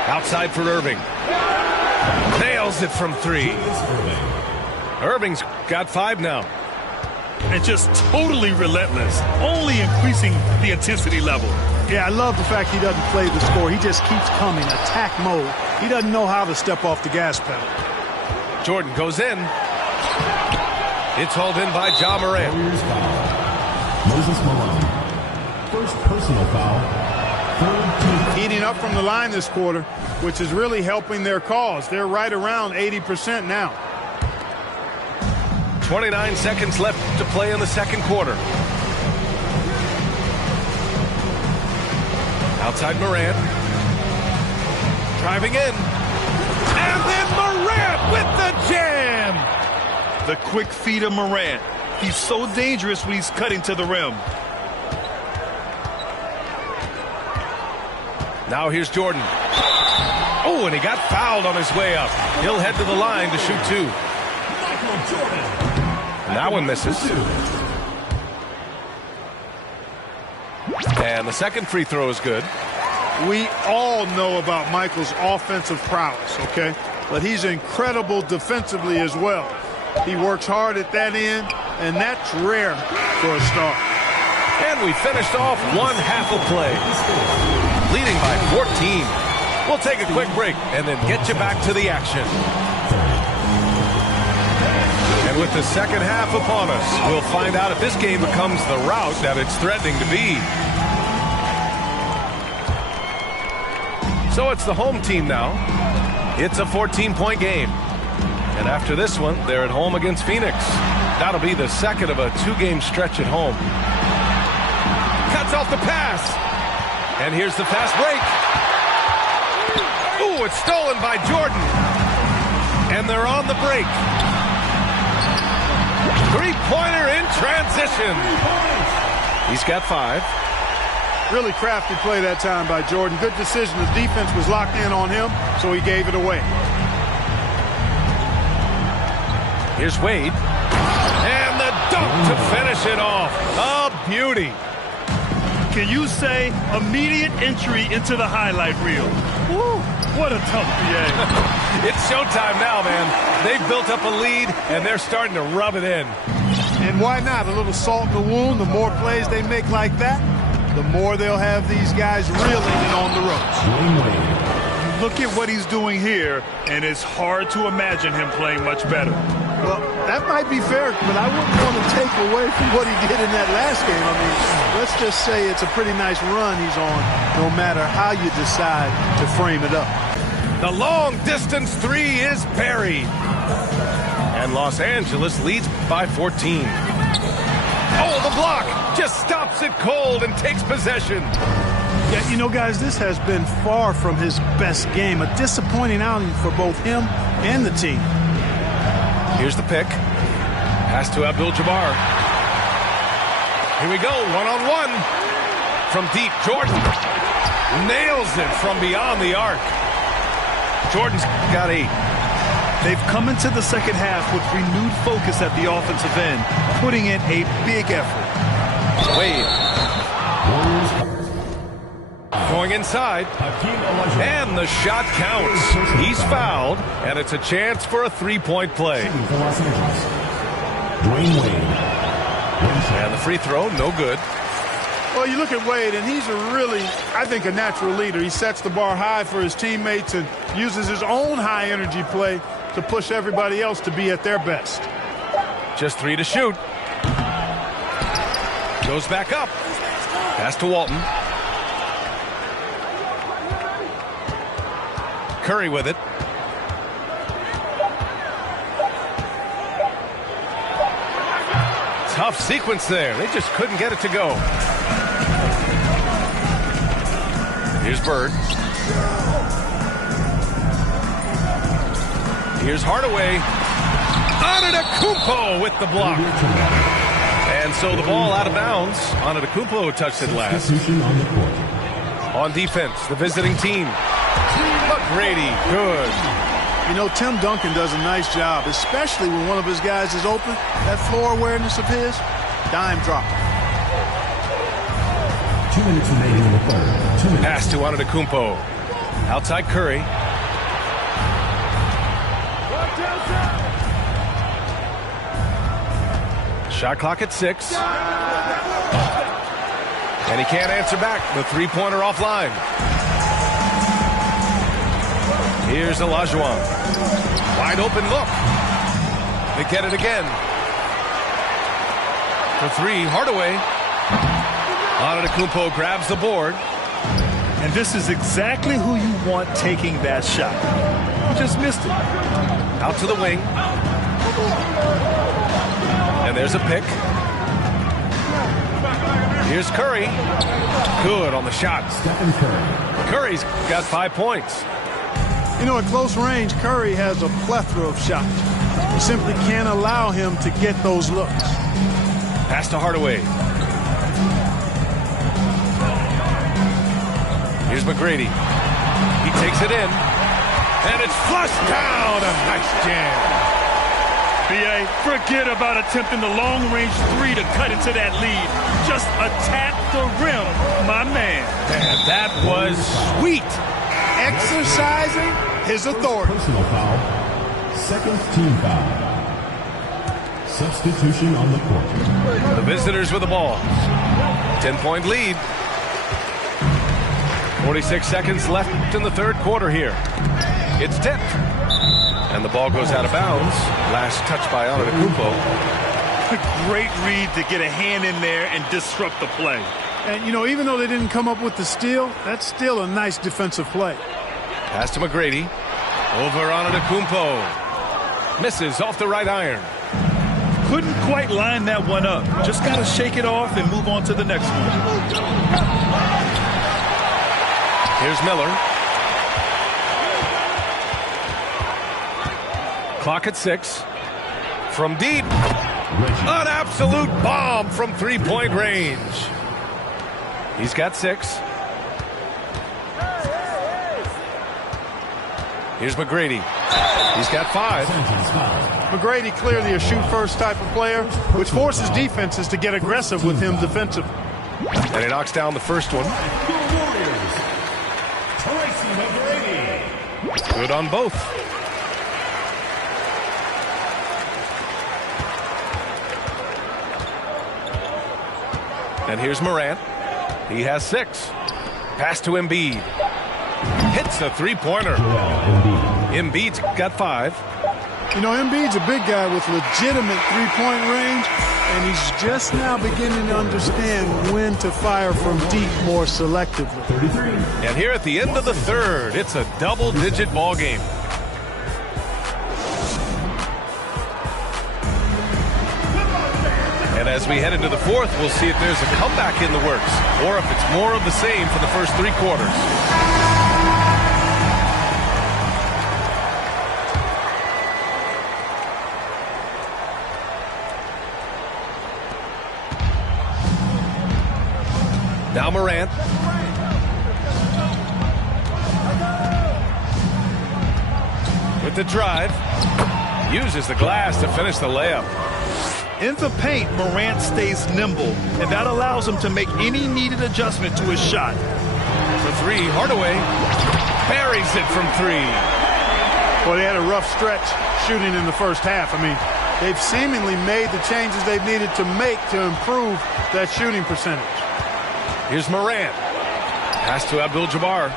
Outside for Irving. Nails it from 3. Irving's got 5 now. And just totally relentless, only increasing the intensity level. Yeah, I love the fact he doesn't play the score. He just keeps coming, attack mode. He doesn't know how to step off the gas pedal. Jordan goes in. It's hauled in by Ja Morant. Moses Malone. First personal foul. Heating up from the line this quarter, which is really helping their cause. They're right around 80% now. 29 seconds left to play in the second quarter. Outside Morant. Driving in. And then Morant with the jam. The quick feed of Morant. He's so dangerous when he's cutting to the rim. Now here's Jordan. Oh, and he got fouled on his way up. He'll head to the line to shoot 2. And that one misses. And the second free throw is good. We all know about Michael's offensive prowess, okay? But he's incredible defensively as well. He works hard at that end, and that's rare for a star. And we finished off one half of play, leading by 14. We'll take a quick break and then get you back to the action. And with the second half upon us, we'll find out if this game becomes the rout that it's threatening to be. So it's the home team now. It's a 14-point game. And after this one, they're at home against Phoenix. That'll be the second of a 2-game stretch at home. Cuts off the pass. And here's the fast break. Ooh, it's stolen by Jordan. And they're on the break. Three-pointer in transition. He's got 5. Really crafty play that time by Jordan. Good decision. The defense was locked in on him, so he gave it away. Here's Wade. And the dunk to finish it off. A beauty. Can you say immediate entry into the highlight reel? Woo, what a tough BA. It's showtime now, man. They've built up a lead, and they're starting to rub it in. And why not? A little salt in the wound. The more plays they make like that, the more they'll have these guys reeling and on the ropes. Look at what he's doing here, and it's hard to imagine him playing much better. Well, that might be fair, but I wouldn't want to take away from what he did in that last game. I mean, let's just say it's a pretty nice run he's on, no matter how you decide to frame it up. The long-distance 3 is buried. And Los Angeles leads by 14. Oh, the block just stops it cold and takes possession. Yeah, you know, guys, this has been far from his best game. A disappointing outing for both him and the team. Here's the pick. Pass to Abdul-Jabbar. Here we go, one-on-one. From deep, Jordan nails it from beyond the arc. Jordan's got 8. They've come into the second half with renewed focus at the offensive end, putting in a big effort. Wade. Going inside. And the shot counts. He's fouled, and it's a chance for a 3-point play. Dwayne Wade. And the free throw, no good. Well, you look at Wade, and he's I think, a natural leader. He sets the bar high for his teammates and uses his own high-energy play to push everybody else to be at their best. Just 3 to shoot. Goes back up. Pass to Walton. Curry with it. Tough sequence there. They just couldn't get it to go. Here's Bird. Here's Hardaway. Antetokounmpo with the block. And so the ball out of bounds. Antetokounmpo touched it last. On defense, the visiting team. McGrady, good. You know, Tim Duncan does a nice job, especially when one of his guys is open. That floor awareness of his, dime drop. 2 minutes remaining in the third. 2 minutes. Pass to Antetokounmpo. Outside Curry. Shot clock at 6. And he can't answer back. The three-pointer offline. Here's Olajuwon. Wide open look. They get it again. For 3, Hardaway. Antetokounmpo grabs the board. And this is exactly who you want taking that shot. He just missed it. Out to the wing. And there's a pick. Here's Curry. Good on the shot. Stephen Curry. Curry's got 5 points. You know, at close range, Curry has a plethora of shots. You simply can't allow him to get those looks. Pass to Hardaway. Here's McGrady. He takes it in. And it's flushed down. A nice jam. B.A., forget about attempting the long-range 3 to cut into that lead. Just attack the rim, my man. Man, that was sweet. Exercising his authority. Personal foul. Second team foul. Substitution on the court. The visitors with the ball. 10-point lead. 46 seconds left in the third quarter here. It's tipped. And the ball goes out of bounds. Last touch by Antetokounmpo. Great read to get a hand in there and disrupt the play. And, you know, even though they didn't come up with the steal, that's still a nice defensive play. Pass to McGrady. Over Antetokounmpo. Misses off the right iron. Couldn't quite line that one up. Just got to shake it off and move on to the next one. Here's Miller. Clock at 6. From deep. An absolute bomb from three-point range. He's got 6. Here's McGrady. He's got 5. McGrady clearly a shoot-first type of player, which forces defenses to get aggressive with him defensively. And he knocks down the first one. Good on both. And here's Morant. He has 6. Pass to Embiid. Hits a three-pointer. Embiid's got 5. You know, Embiid's a big guy with legitimate three-point range, and he's just now beginning to understand when to fire from deep more selectively. 33. And here at the end of the third, it's a double-digit ball game. And as we head into the fourth, we'll see if there's a comeback in the works or if it's more of the same for the first 3 quarters. Now Morant. With the drive. Uses the glass to finish the layup. In the paint, Morant stays nimble, and that allows him to make any needed adjustment to his shot. For 3, Hardaway buries it from 3. Well, they had a rough stretch shooting in the first half. I mean, they've seemingly made the changes they've needed to make to improve that shooting percentage. Here's Morant. Pass to Abdul-Jabbar.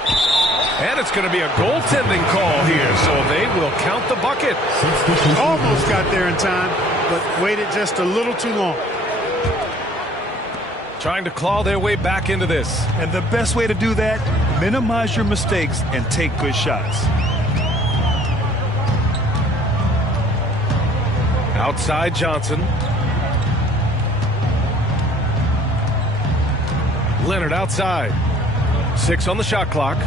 And it's going to be a goaltending call here, so they will count the bucket. Almost got there in time, but waited just a little too long. Trying to claw their way back into this. And the best way to do that, minimize your mistakes and take good shots. Outside Johnson. Leonard outside. 6 on the shot clock.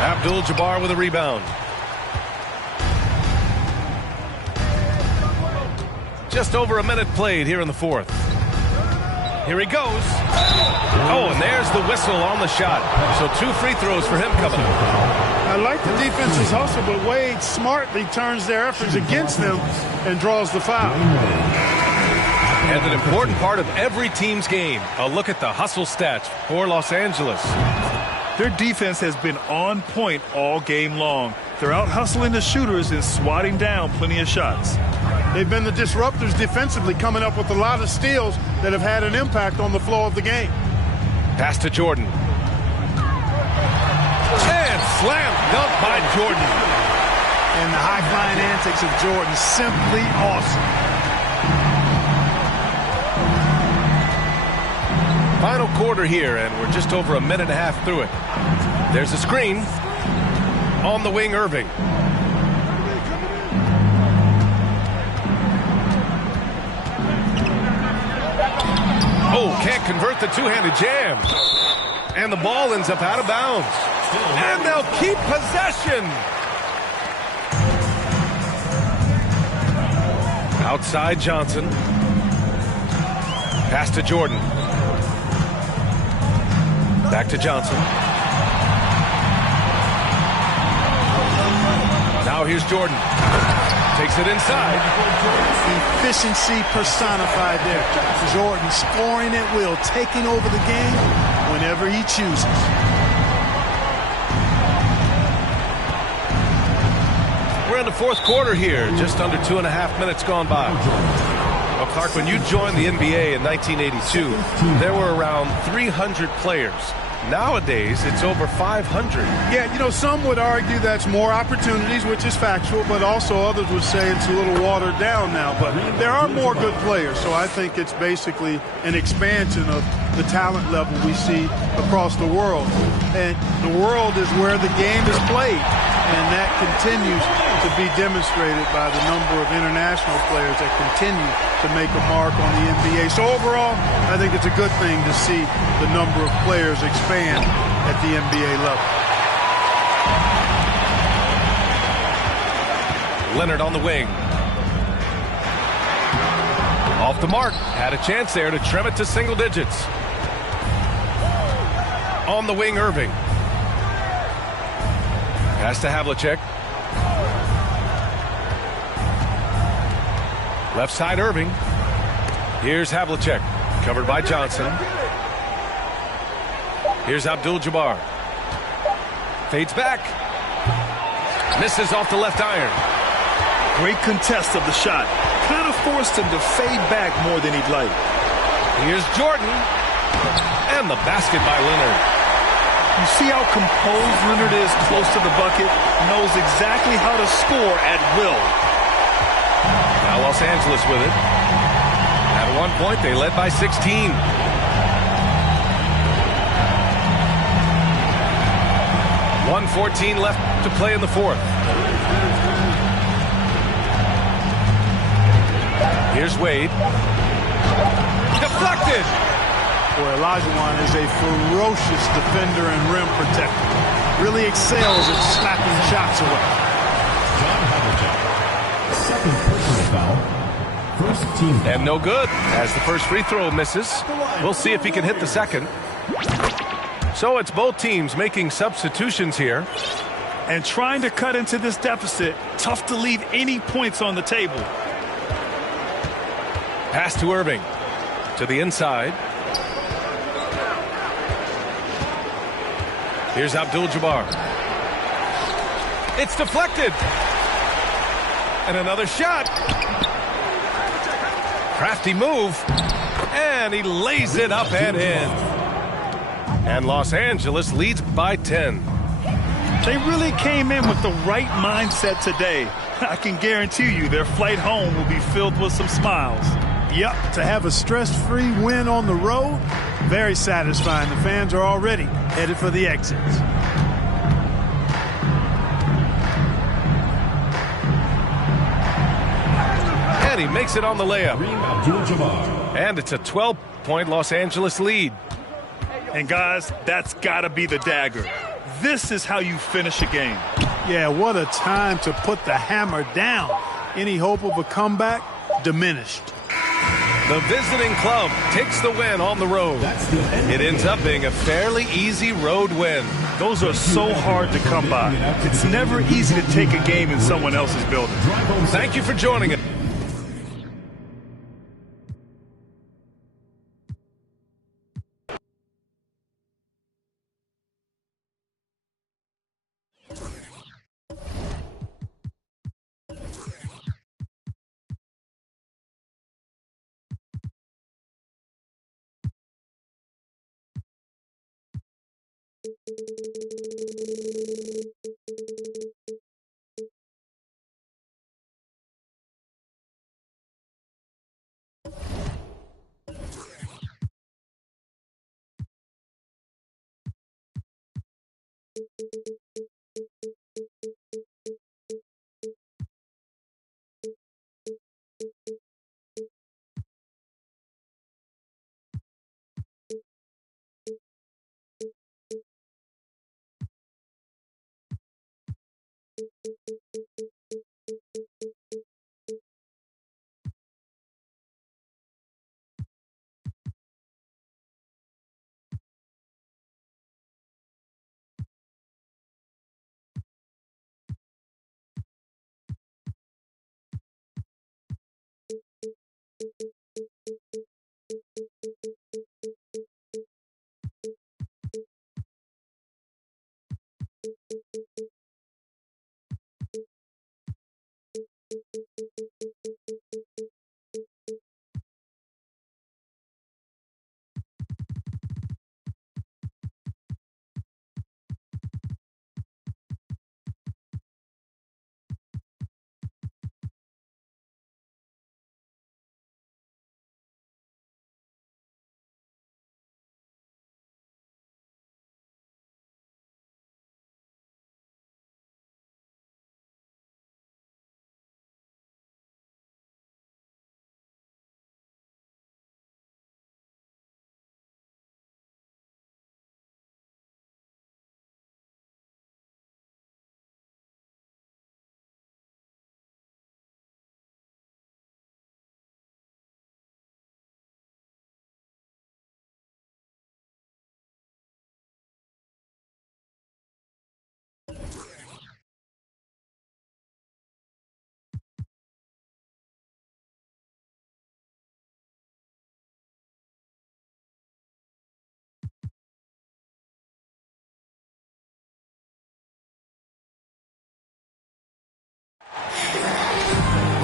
Abdul-Jabbar with a rebound. Just over a minute played here in the fourth. Here he goes. Oh, and there's the whistle on the shot. So 2 free throws for him coming up. I like the defense's hustle, but Wade smartly turns their efforts against them and draws the foul. And an important part of every team's game. A look at the hustle stats for Los Angeles. Their defense has been on point all game long. They're out hustling the shooters and swatting down plenty of shots. They've been the disruptors defensively, coming up with a lot of steals that have had an impact on the flow of the game. Pass to Jordan. And slam dunk by Jordan. And the high-flying antics of Jordan, simply awesome. Final quarter here, and we're just over a minute and a half through it. There's a screen. On the wing, Irving. Oh, can't convert the two-handed jam. And the ball ends up out of bounds. And they'll keep possession. Outside Johnson. Pass to Jordan. Back to Johnson. Now here's Jordan. Takes it inside. Efficiency personified there. Jordan scoring at will, taking over the game whenever he chooses. We're in the fourth quarter here, just under 2.5 minutes gone by. Well, Clark, when you joined the NBA in 1982, there were around 300 players. Nowadays, it's over 500. Yeah, you know, some would argue that's more opportunities, which is factual, but also others would say it's a little watered down now. But there are more good players, so I think it's basically an expansion of the talent level we see across the world. And the world is where the game is played, and that continues to be demonstrated by the number of international players that continue to make a mark on the NBA. So overall, I think it's a good thing to see the number of players expand at the NBA level. Leonard on the wing. Off the mark. Had a chance there to trim it to single digits. On the wing, Irving. Pass to Havlicek. Left side, Irving. Here's Havlicek. Covered by Johnson. Here's Abdul-Jabbar. Fades back. Misses off the left iron. Great contest of the shot. Kind of forced him to fade back more than he'd like. Here's Jordan. And the basket by Leonard. You see how composed Leonard is close to the bucket? Knows exactly how to score at will. Now Los Angeles with it. At one point, they led by 16. .114 left to play in the fourth. Here's Wade. Deflected. Boy, Olajuwon is a ferocious defender and rim protector. Really excels at slapping shots away. John Havlicek. Second personal foul. First team foul. And no good as the first free throw misses. We'll see if he can hit the second. So it's both teams making substitutions here. And trying to cut into this deficit. Tough to leave any points on the table. Pass to Irving. To the inside. Here's Abdul-Jabbar. It's deflected. And another shot. Crafty move. And he lays it up and in. And Los Angeles leads by 10. They really came in with the right mindset today. I can guarantee you their flight home will be filled with some smiles. Yep, to have a stress-free win on the road, very satisfying. The fans are already headed for the exits. And he makes it on the layup. And it's a 12-point Los Angeles lead. And guys, that's got to be the dagger. This is how you finish a game. Yeah, what a time to put the hammer down. Any hope of a comeback diminished. The visiting club takes the win on the road. It ends up being a fairly easy road win. Those are so hard to come by. It's never easy to take a game in someone else's building. Thank you for joining us.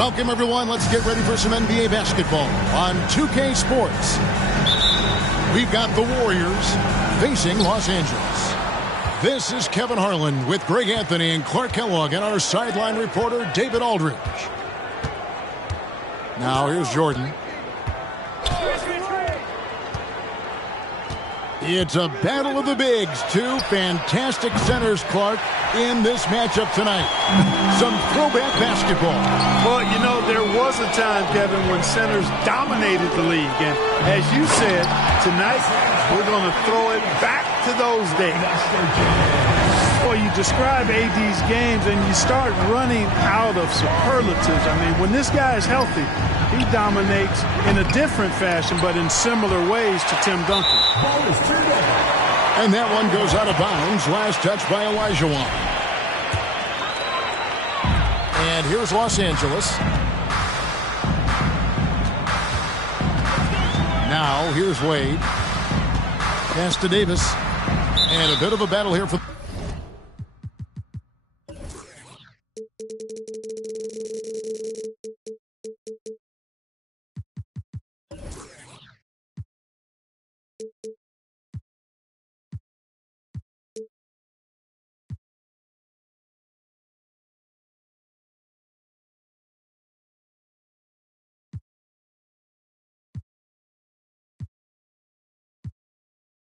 Welcome, everyone. Let's get ready for some NBA basketball on 2K Sports. We've got the Warriors facing Los Angeles. This is Kevin Harlan with Greg Anthony and Clark Kellogg and our sideline reporter, David Aldridge. Now, here's Jordan. It's a battle of the bigs. Two fantastic centers, Clark, in this matchup tonight. Some throwback basketball. Well, you know, there was a time, Kevin, when centers dominated the league. And as you said, tonight we're going to throw it back to those days. Well, you describe AD's games and you start running out of superlatives. I mean, when this guy is healthy, he dominates in a different fashion, but in similar ways to Tim Duncan. And that one goes out of bounds. Last touch by Olajuwon. And here's Los Angeles. Now, here's Wade. Pass to Davis. And a bit of a battle here for...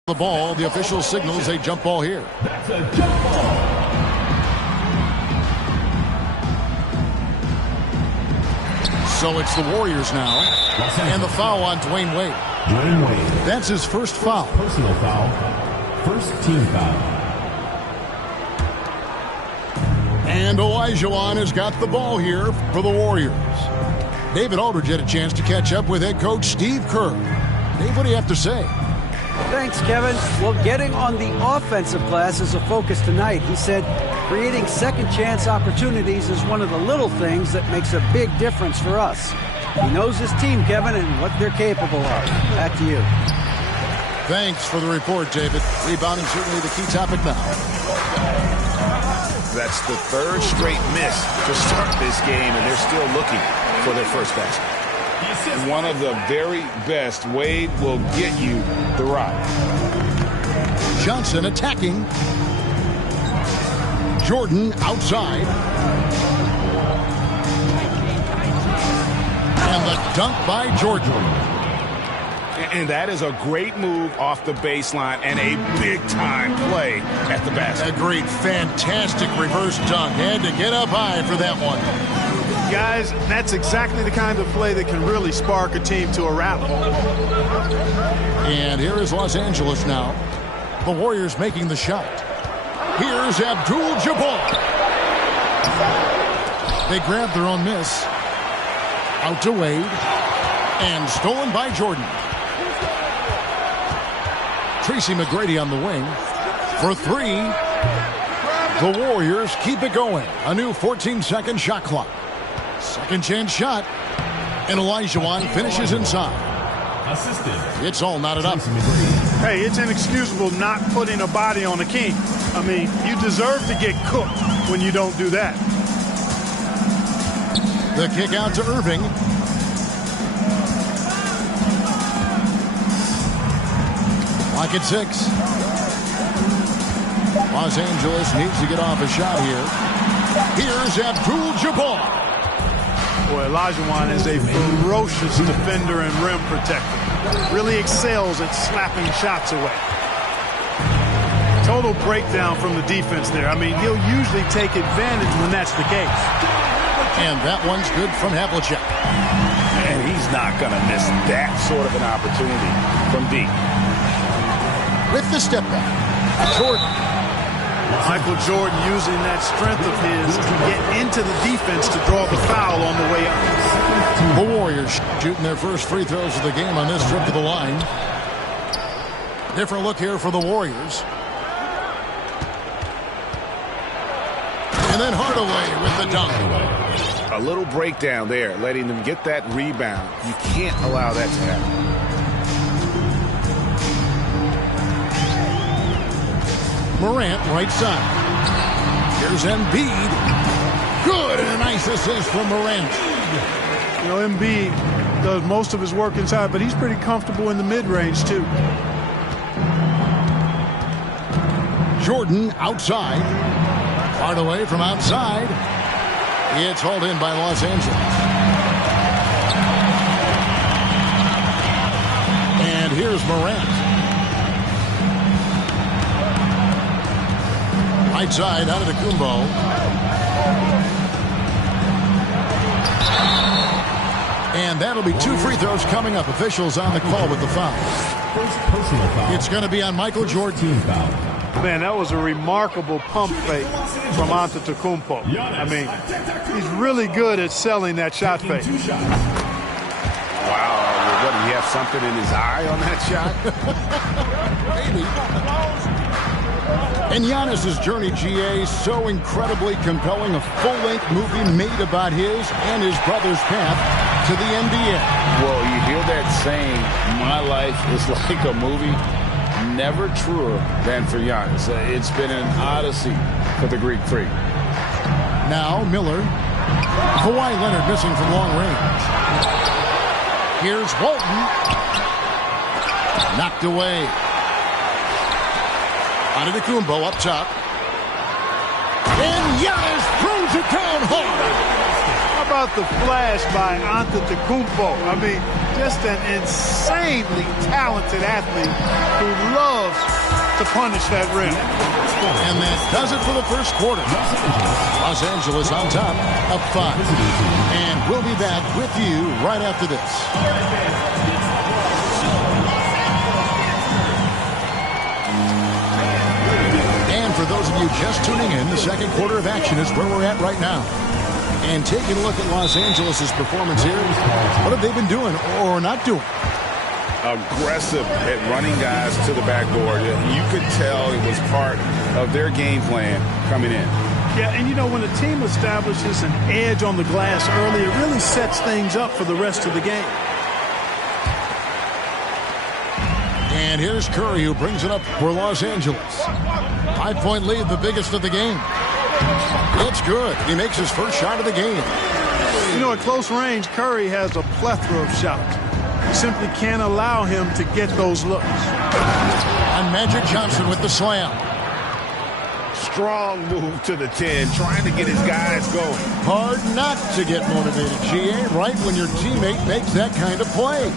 The ball, the official signals a jump ball here. That's a jump ball. So it's the Warriors now. And the foul on Dwayne Wade. Dwayne Wade. That's his first foul. Personal foul. First team foul. And Olajuwon has got the ball here for the Warriors. David Aldridge had a chance to catch up with head coach Steve Kerr. Dave, what do you have to say? Thanks, Kevin. Well, getting on the offensive glass is a focus tonight. He said creating second chance opportunities is one of the little things that makes a big difference for us. He knows his team, Kevin, and what they're capable of. Back to you. Thanks for the report, David. Rebounding certainly the key topic now. That's the third straight miss to start this game, and they're still looking for their first basket. One of the very best. Wade will get you the rock. Johnson attacking. Jordan outside. And the dunk by Jordan. And that is a great move off the baseline and a big-time play at the basket. A great, fantastic reverse dunk. Had to get up high for that one. Guys, that's exactly the kind of play that can really spark a team to a rally. And here is Los Angeles now. The Warriors making the shot. Here's Abdul-Jabbar. They grab their own miss. Out to Wade. And stolen by Jordan. Tracy McGrady on the wing. For three. The Warriors keep it going. A new 14-second shot clock. Second chance shot. And Olajuwon finishes inside. Assistant. It's all knotted up. Hey, it's inexcusable not putting a body on the king. I mean, you deserve to get cooked when you don't do that. The kick out to Irving. Lock at 6. Los Angeles needs to get off a shot here. Here's Abdul-Jabbar. Boy, Olajuwon is a ferocious defender and rim protector. Really excels at slapping shots away. Total breakdown from the defense there. I mean, he'll usually take advantage when that's the case. And that one's good from Havlicek. And he's not going to miss that sort of an opportunity from deep. With the step back, Jordan. Michael Jordan using that strength of his to get into the defense to draw the foul on the way up. The Warriors shooting their first free throws of the game on this trip to the line. Different look here for the Warriors. And then Hardaway with the dunk. A little breakdown there, letting them get that rebound. You can't allow that to happen. Morant, right side. Here's Embiid. Good, and a nice assist from Morant. You know, Embiid does most of his work inside, but he's pretty comfortable in the mid-range, too. Jordan outside. Hardaway from outside. It's hauled in by Los Angeles. And here's Morant. Right side out of the Kumbo. And that'll be 2 free throws coming up. Officials on the call with the foul. First personal foul. It's going to be on Michael Jordan. Team foul. Man, that was a remarkable pump fake from Antetokounmpo. I mean, he's really good at selling that shot fake. Wow, what, did he have something in his eye on that shot? Maybe. And Giannis's journey, GA, so incredibly compelling. A full-length movie made about his and his brother's path to the NBA. Well, you hear that saying, my life is like a movie. Never truer than for Giannis. It's been an odyssey for the Greek freak. Now Miller. Kawhi Leonard missing from long range. Here's Walton. Knocked away. Antetokounmpo up top. And Giannis throws it down hard. How about about the flash by Antetokounmpo? I mean, just an insanely talented athlete who loves to punish that rim. And that does it for the first quarter. Los Angeles on top of 5. And we'll be back with you right after this. And for those of you just tuning in, the second quarter of action is where we're at right now. And taking a look at Los Angeles' performance here, what have they been doing or not doing? Aggressive at running guys to the backboard. You could tell it was part of their game plan coming in. Yeah, and you know, when a team establishes an edge on the glass early, it really sets things up for the rest of the game. And here's Curry, who brings it up for Los Angeles. 5-point lead, the biggest of the game. It's good. He makes his first shot of the game. You know, at close range, Curry has a plethora of shots. You simply can't allow him to get those looks. And Magic Johnson with the slam. Strong move to the 10, trying to get his guys going. Hard not to get motivated, GA, right when your teammate makes that kind of play.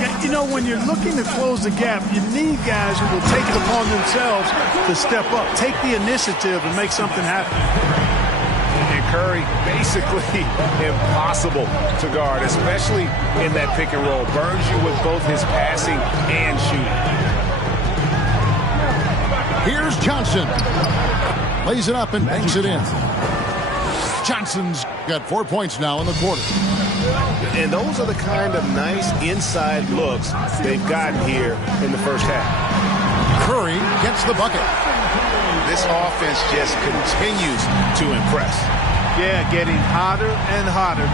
Yeah, you know, when you're looking to close the gap, you need guys who will take it upon themselves to step up, take the initiative, and make something happen. And Curry, basically impossible to guard, especially in that pick and roll. Burns you with both his passing and shooting. Here's Johnson. Lays it up and banks it in. Johnson's got 4 points now in the quarter. And those are the kind of nice inside looks they've gotten here in the first half. Curry gets the bucket. This offense just continues to impress. Yeah, getting hotter and hotter.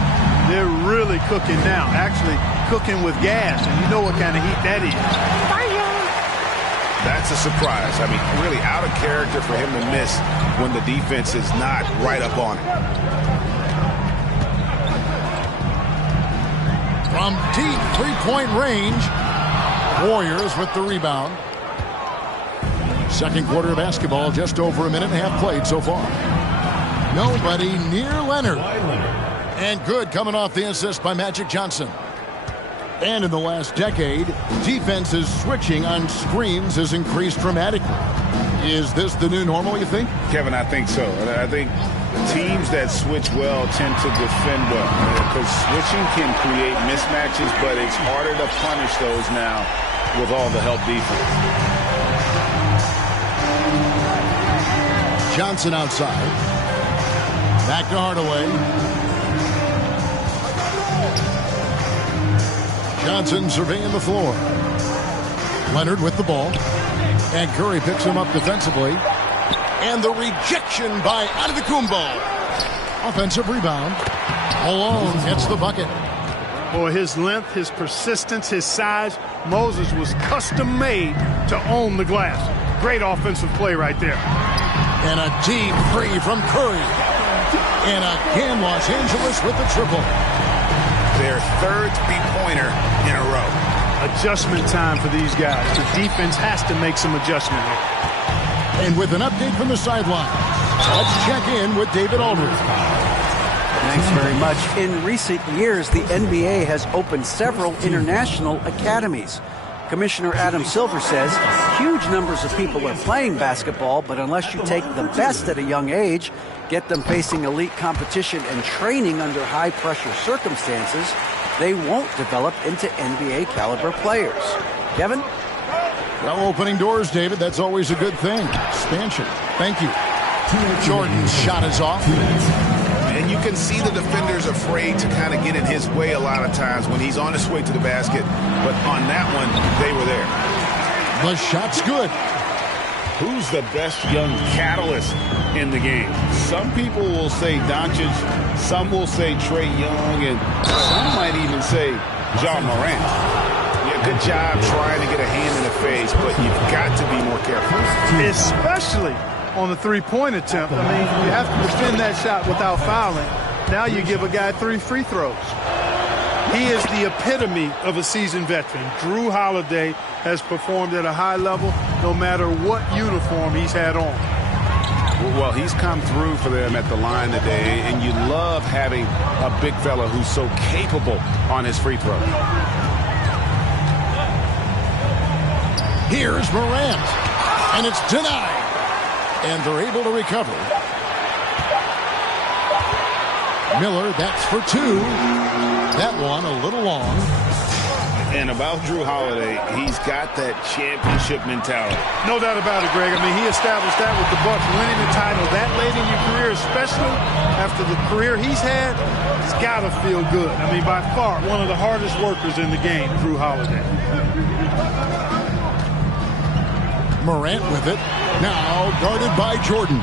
They're really cooking now. Actually, cooking with gas, and you know what kind of heat that is. That's a surprise. I mean, really out of character for him to miss when the defense is not right up on it. From deep three-point range, Warriors with the rebound. Second quarter of basketball, just over a minute and a half played so far. Nobody near Leonard. And good coming off the assist by Magic Johnson. And in the last decade, defenses switching on screens has increased dramatically. Is this the new normal, you think? Kevin, I think so. I think teams that switch well tend to defend well, because switching can create mismatches, but it's harder to punish those now with all the help defense. Johnson outside. Back to Hardaway. Johnson surveying the floor. Leonard with the ball. And Curry picks him up defensively. And the rejection by Antetokounmpo. Offensive rebound. Malone gets the bucket. Boy, his length, his persistence, his size. Moses was custom made to own the glass. Great offensive play right there. And a deep three from Curry. And again, Los Angeles with the triple. Their third three-pointer in a row. Adjustment time for these guys. The defense has to make some adjustment here. And with an update from the sideline, let's check in with David Aldridge. Thanks very much. In recent years, the NBA has opened several international academies. Commissioner Adam Silver says huge numbers of people are playing basketball, but unless you take the best at a young age, get them facing elite competition and training under high-pressure circumstances, they won't develop into NBA-caliber players. Kevin? Well, opening doors, David, that's always a good thing. Expansion. Thank you. Jordan's shot is off. And you can see the defenders afraid to kind of get in his way a lot of times when he's on his way to the basket. But on that one, they were there. The shot's good. Who's the best young catalyst in the game? Some people will say Doncic, some will say Trae Young, and some might even say Ja Morant. Yeah, good job trying to get a hand in the face, but you've got to be more careful. Especially on the three-point attempt. I mean, you have to defend that shot without fouling. Now you give a guy 3 free throws. He is the epitome of a seasoned veteran. Drew Holiday has performed at a high level no matter what uniform he's had on. Well, he's come through for them at the line today, and you love having a big fella who's so capable on his free throw. Here's Morant, and it's denied. And they're able to recover. Miller, that's for two. That one a little long. And about Jrue Holiday, he's got that championship mentality. No doubt about it, Greg. I mean, he established that with the Bucks winning the title that late in your career, especially after the career he's had. It's got to feel good. I mean, by far, one of the hardest workers in the game, Jrue Holiday. Morant with it. Now guarded by Jordan.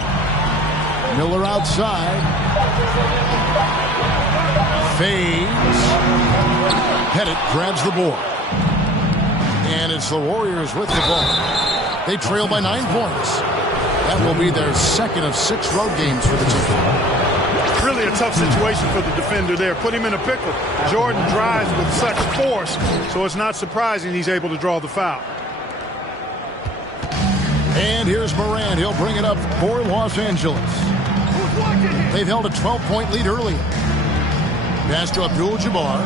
Miller outside. Fades. Pettit grabs the board. And it's the Warriors with the ball. They trail by 9 points. That will be their second of 6 road games for the team. Really a tough situation for the defender there. Put him in a pickle. Jordan drives with such force, so it's not surprising he's able to draw the foul. And here's Morant. He'll bring it up for Los Angeles. They've held a 12-point lead earlier. Pass to Abdul-Jabbar.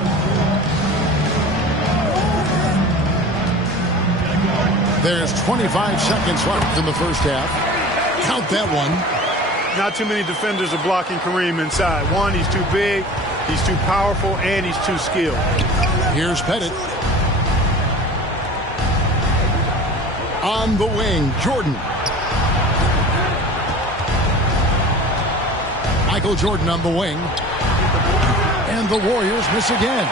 There's 25 seconds left in the first half. Count that one. Not too many defenders are blocking Kareem inside. One, he's too big, he's too powerful, and he's too skilled. Here's Pettit. On the wing, Jordan. Michael Jordan on the wing. And the Warriors miss again.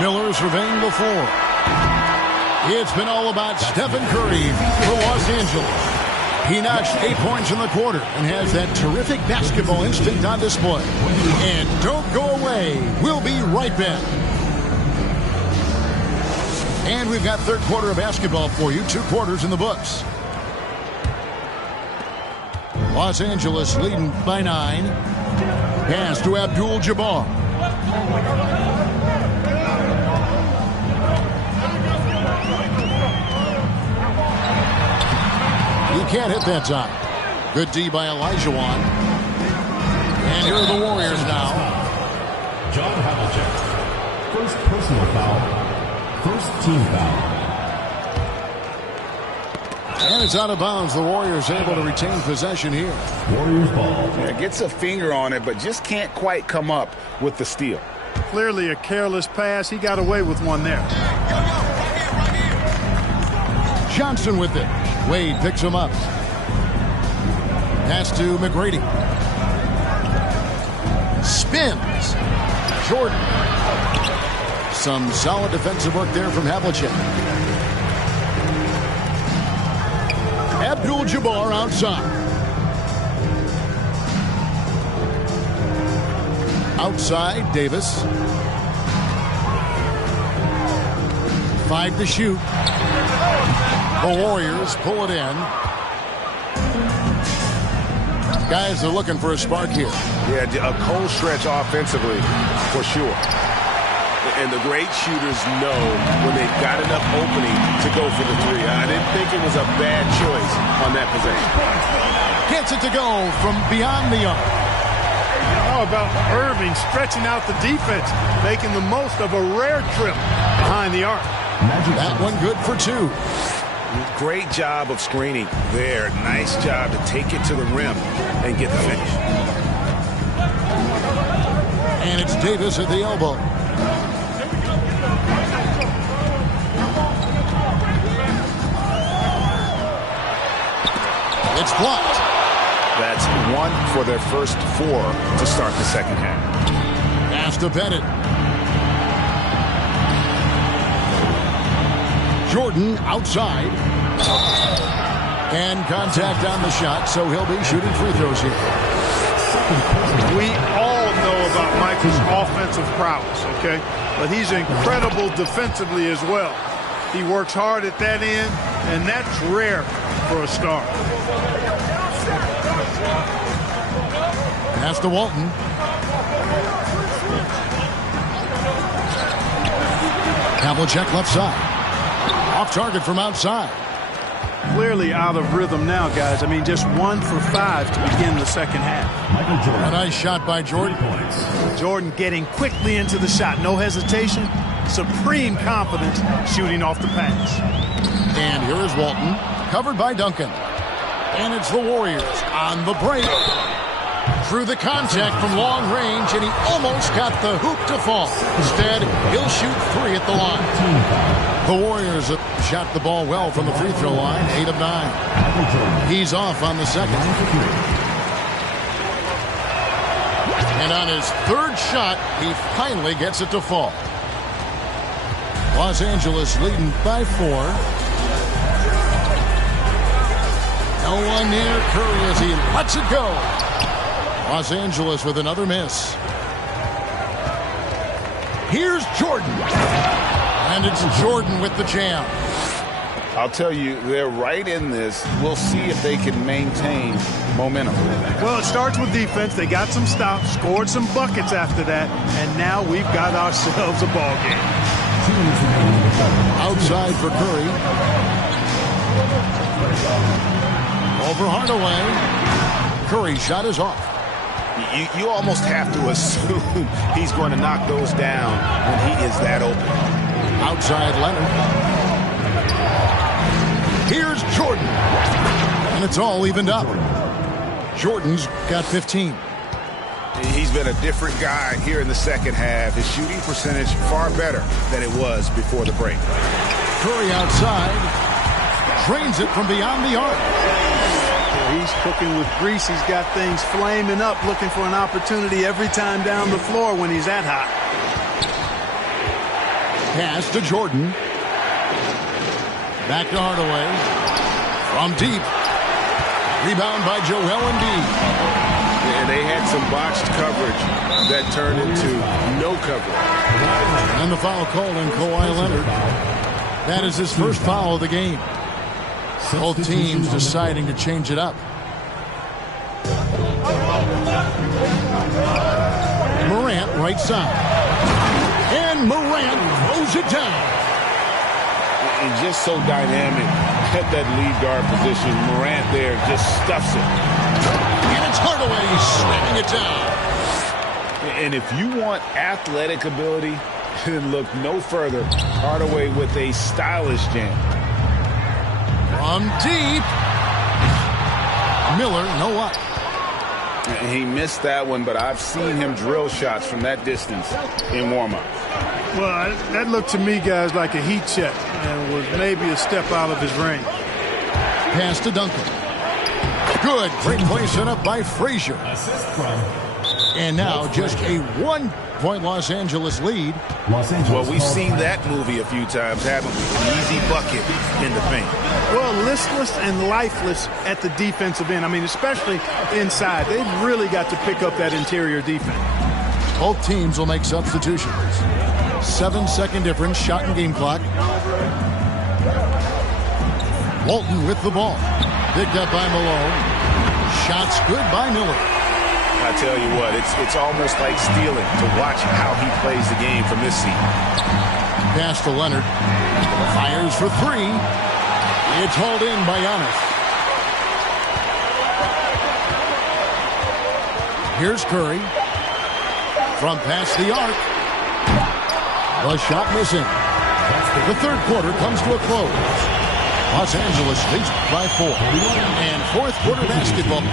Miller surveying the floor. It's been all about Stephen Curry for Los Angeles. He notched 8 points in the quarter and has that terrific basketball instinct on display. And don't go away. We'll be right back. And we've got third quarter of basketball for you. 2 quarters in the books. Los Angeles leading by 9. Pass to Abdul-Jabbar. He can't hit that time. Good D by Olajuwon. And here are the Warriors now. John Havlicek. First personal foul. First team foul. And it's out of bounds. The Warriors able to retain possession here. Warriors ball. Yeah, gets a finger on it, but just can't quite come up with the steal. Clearly a careless pass. He got away with one there. Johnson with it. Wade picks him up. Pass to McGrady. Spins. Jordan. Some solid defensive work there from Havlicek. Abdul-Jabbar outside. Outside, Davis. 5 to shoot. The Warriors pull it in. Guys are looking for a spark here. Yeah, a cold stretch offensively, for sure. And the great shooters know when they've got enough opening to go for the 3. I didn't think it was a bad choice on that possession. Gets it to go from beyond the arc. How about Irving stretching out the defense, making the most of a rare trip behind the arc. That one good for 2. Great job of screening there. Nice job to take it to the rim and get the finish. And it's Davis at the elbow. It's blocked. That's 1 for their first 4 to start the second half. Pass to Pettit. Jordan outside. And contact on the shot, so he'll be shooting free throws here. We all know about Michael's offensive prowess, okay? But he's incredible defensively as well. He works hard at that end, and that's rare for a star. Pass to Walton. Havlicek left side. Off target from outside. Clearly out of rhythm now, guys. I mean, just 1 for 5 to begin the second half. A nice shot by Jordan. Jordan getting quickly into the shot. No hesitation. Supreme confidence shooting off the pass. And here is Walton, covered by Duncan. And it's the Warriors on the break. Through the contact from long range, and he almost got the hoop to fall. Instead, he'll shoot 3 at the line. The Warriors have shot the ball well from the free throw line, 8 of 9. He's off on the second. And on his third shot, he finally gets it to fall. Los Angeles leading by 4. No one near Curry as he lets it go. Los Angeles with another miss. Here's Jordan. And it's Jordan with the jam. I'll tell you, they're right in this. We'll see if they can maintain momentum. Well, it starts with defense. They got some stops, scored some buckets after that, and now we've got ourselves a ball game. Outside for Curry. Over Hardaway. Curry's shot is off. You almost have to assume he's going to knock those down when he is that open. Outside Leonard. Here's Jordan. And it's all evened up. Jordan's got 15. He's been a different guy here in the second half. His shooting percentage far better than it was before the break. Curry outside. Drains it from beyond the arc. He's cooking with grease. He's got things flaming up, looking for an opportunity every time down the floor when he's that hot. Pass to Jordan. Back to Hardaway. From deep. Rebound by Joel Embiid. Yeah, they had some botched coverage that turned into no coverage. And the foul called on Kawhi Leonard. That is his first foul of the game. Both teams deciding to change it up. Morant right side. And Morant throws it down. And just so dynamic at that lead guard position. Morant there just stuffs it. And it's Hardaway slamming it down. And if you want athletic ability, then look no further. Hardaway with a stylish jam. From deep. Miller, no luck. He missed that one, but I've seen him drill shots from that distance in warm-up. Well, that looked to me, guys, like a heat check and was maybe a step out of his range. Pass to Duncan. Good. Great play set up by Frazier. And now just a 1-point Los Angeles lead. Well, we've seen that movie a few times, haven't we? An easy bucket in the paint. Well, listless and lifeless at the defensive end. I mean, especially inside. They've really got to pick up that interior defense. Both teams will make substitutions. 7-second difference, shot and game clock. Walton with the ball. Picked up by Malone. Shots good by Miller. I tell you what, it's almost like stealing to watch how he plays the game from this seat. Pass to Leonard. Fires for 3. It's hauled in by Giannis. Here's Curry. From past the arc. The shot missing. The third quarter comes to a close. Los Angeles leads by 4. And fourth quarter basketball.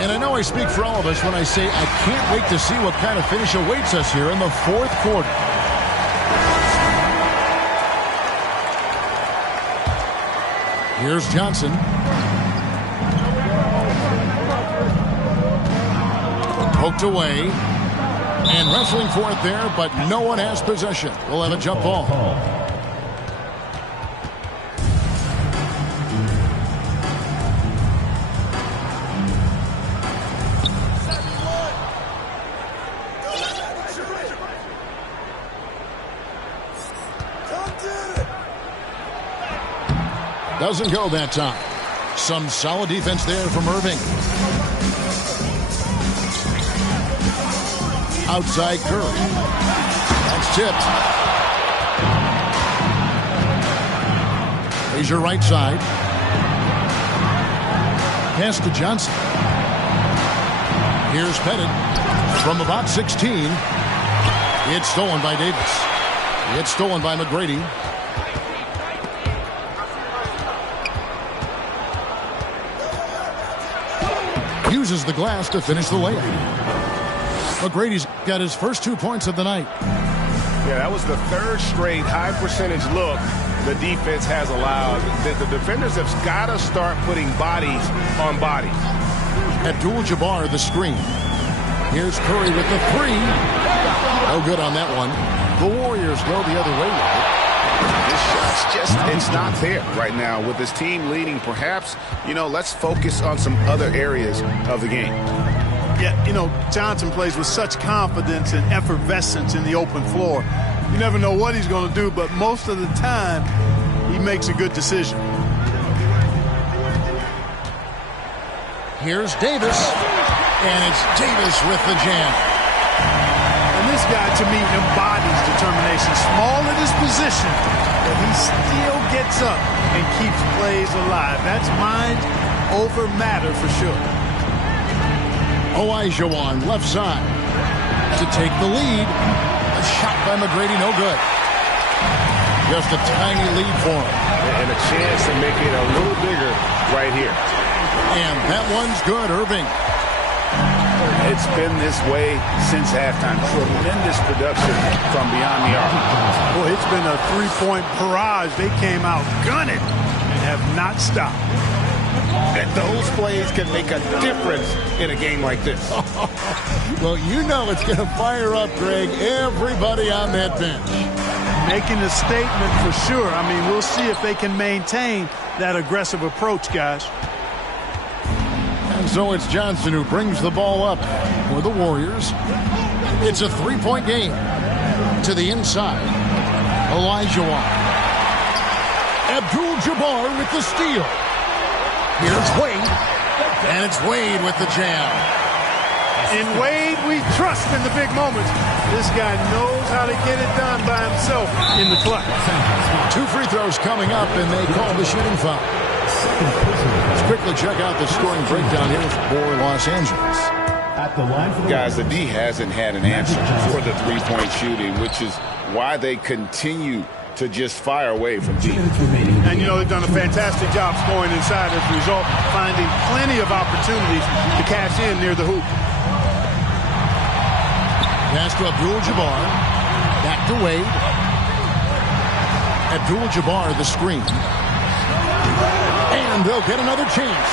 And I know I speak for all of us when I say I can't wait to see what kind of finish awaits us here in the fourth quarter. Here's Johnson. Poked away. And wrestling for it there, but no one has possession. We'll have a jump ball. Doesn't go that time. Some solid defense there from Irving. Outside Curry. That's tipped. Here's your right side. Pass to Johnson. Here's Pettit from about 16. It's stolen by Davis. It's stolen by McGrady. Uses the glass to finish the layup. McGrady's got his first 2 points of the night. Yeah, that was the third straight high percentage look the defense has allowed. The defenders have got to start putting bodies on bodies. Abdul-Jabbar, the screen. Here's Curry with the three. No good on that one. The Warriors go the other way with it. This shot's just, it's not there right now. With this team leading, perhaps, let's focus on some other areas of the game. Yeah, Johnson plays with such confidence and effervescence in the open floor. You never know what he's going to do, but most of the time, he makes a good decision. Here's Davis, and it's Davis with the jam. And this guy, to me, embodies determination. Small in his position, but he still gets up and keeps plays alive. That's mind over matter for sure. Olajuwon, left side, to take the lead. A shot by McGrady, no good. Just a tiny lead for him. And a chance to make it a little bigger right here. And that one's good, Irving. It's been this way since halftime. Tremendous production from beyond the arc. Boy, it's been a three-point barrage. They came out gunning and have not stopped. And those plays can make a difference in a game like this. Well, it's going to fire up, Greg, everybody on that bench. Making a statement for sure. I mean, we'll see if they can maintain that aggressive approach, guys. And so it's Johnson who brings the ball up for the Warriors. It's a three-point game. To the inside, Olajuwon. Abdul-Jabbar with the steal. Here's Wade, and it's Wade with the jam. In Wade, we trust in the big moments. This guy knows how to get it done by himself in the clutch. 2 free throws coming up, and they call the shooting foul. Let's quickly check out the scoring breakdown here for Los Angeles. At the line for the guys, the D hasn't had an answer for the three-point shooting, which is why they continue to just fire away from deep. And, they've done a fantastic job scoring inside as a result, finding plenty of opportunities to cash in near the hoop. Pass to Abdul-Jabbar. Back to Wade. Abdul-Jabbar, the screen. And they'll get another chance.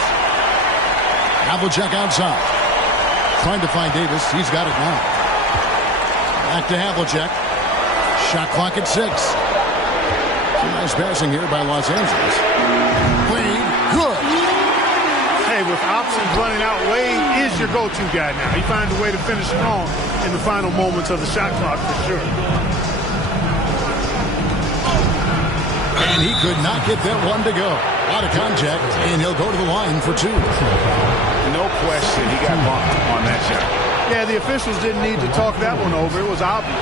Havlicek outside. Trying to find Davis. He's got it now. Back to Havlicek. Shot clock at 6. Nice passing here by Los Angeles. Wade, good. Hey, with options running out, Wade is your go-to guy now. He finds a way to finish strong in the final moments of the shot clock for sure. And he could not get that one to go. Out of contact, and he'll go to the line for 2. No question, he got bumped on that shot. Yeah, the officials didn't need to talk that one over. It was obvious.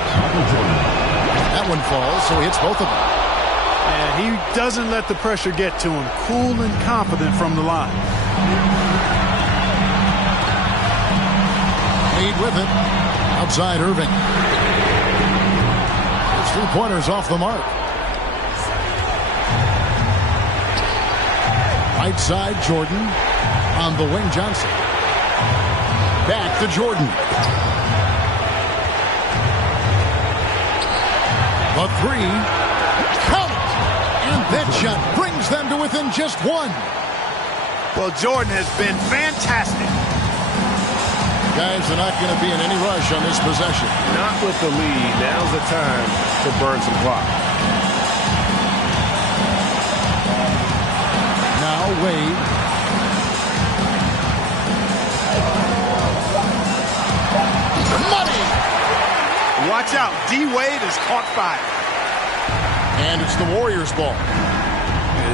That one falls, so he hits both of them. And he doesn't let the pressure get to him. Cool and confident from the line. Lead with it. Outside Irving. His 3-pointers off the mark. Right side, Jordan. On the wing, Johnson. Back to Jordan. The 3. Count it! And that shot brings them to within just 1. Well, Jordan has been fantastic. Guys are not going to be in any rush on this possession. Not with the lead. Now's the time to burn some clock. Now Wade. Money! Watch out. D-Wade has caught fire. And it's the Warriors' ball.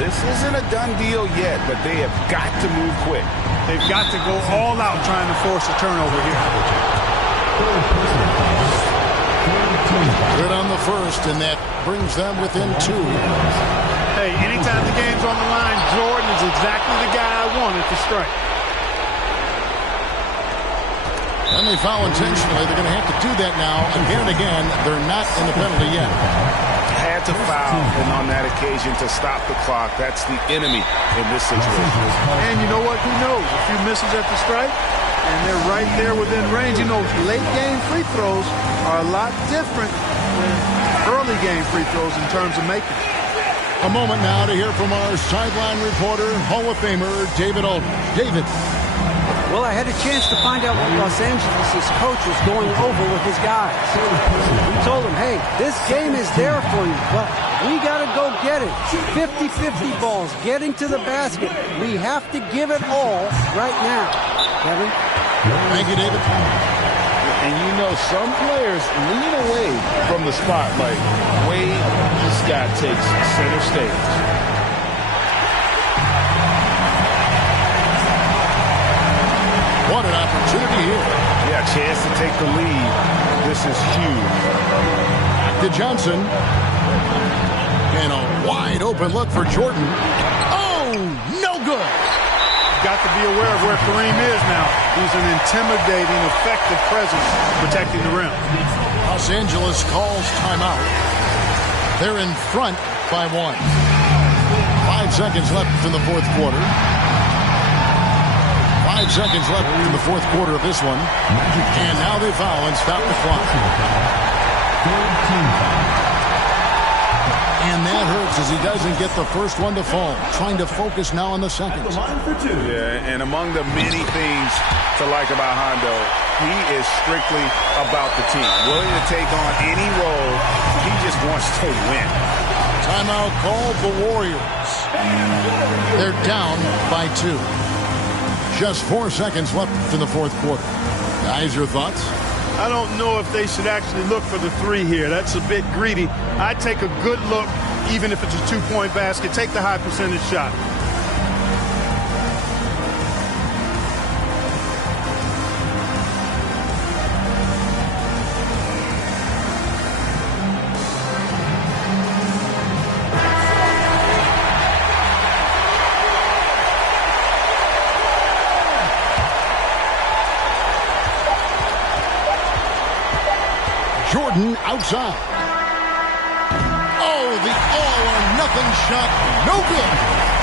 This isn't a done deal yet, but they have got to move quick. They've got to go all out trying to force a turnover here. Good on the first, and that brings them within 2. Hey, anytime the game's on the line, Jordan is exactly the guy I wanted to strike. And they foul intentionally. They're going to have to do that now again and again. They're not in the penalty yet. Had to foul, and on that occasion to stop the clock. That's the enemy in this situation. And you know what? Who knows? A few misses at the strike, and they're right there within range. You know, late game free throws are a lot different than early game free throws in terms of making. A moment now to hear from our sideline reporter, Hall of Famer David Aldridge. David. Well, I had a chance to find out what Los Angeles' coach was going over with his guys. He told them, hey, this game is there for you, but we got to go get it. 50-50 balls, getting to the basket. We have to give it all right now. Kevin? Thank you, David. And you know, some players lean away from the spotlight. Wade Scott takes center stage. What an opportunity here. Yeah, chance to take the lead. This is huge. To Johnson. And a wide open look for Jordan. Oh, no good. Got to be aware of where Kareem is now. He's an intimidating, effective presence protecting the rim. Los Angeles calls timeout. They're in front by 1. 5 seconds left in the fourth quarter. 5 seconds left in the fourth quarter of this one. And now they foul and stop the clock. And that hurts as he doesn't get the first one to fall. Trying to focus now on the second. Yeah, and among the many things to like about Hondo, he is strictly about the team. Willing to take on any role. He just wants to win. Timeout called the Warriors. They're down by 2. Just 4 seconds left in the fourth quarter. Guys, your thoughts? I don't know if they should actually look for the 3 here. That's a bit greedy. I'd take a good look, even if it's a 2-point basket. Take the high percentage shot. Jordan outside. Oh, the all-or-nothing shot. No good.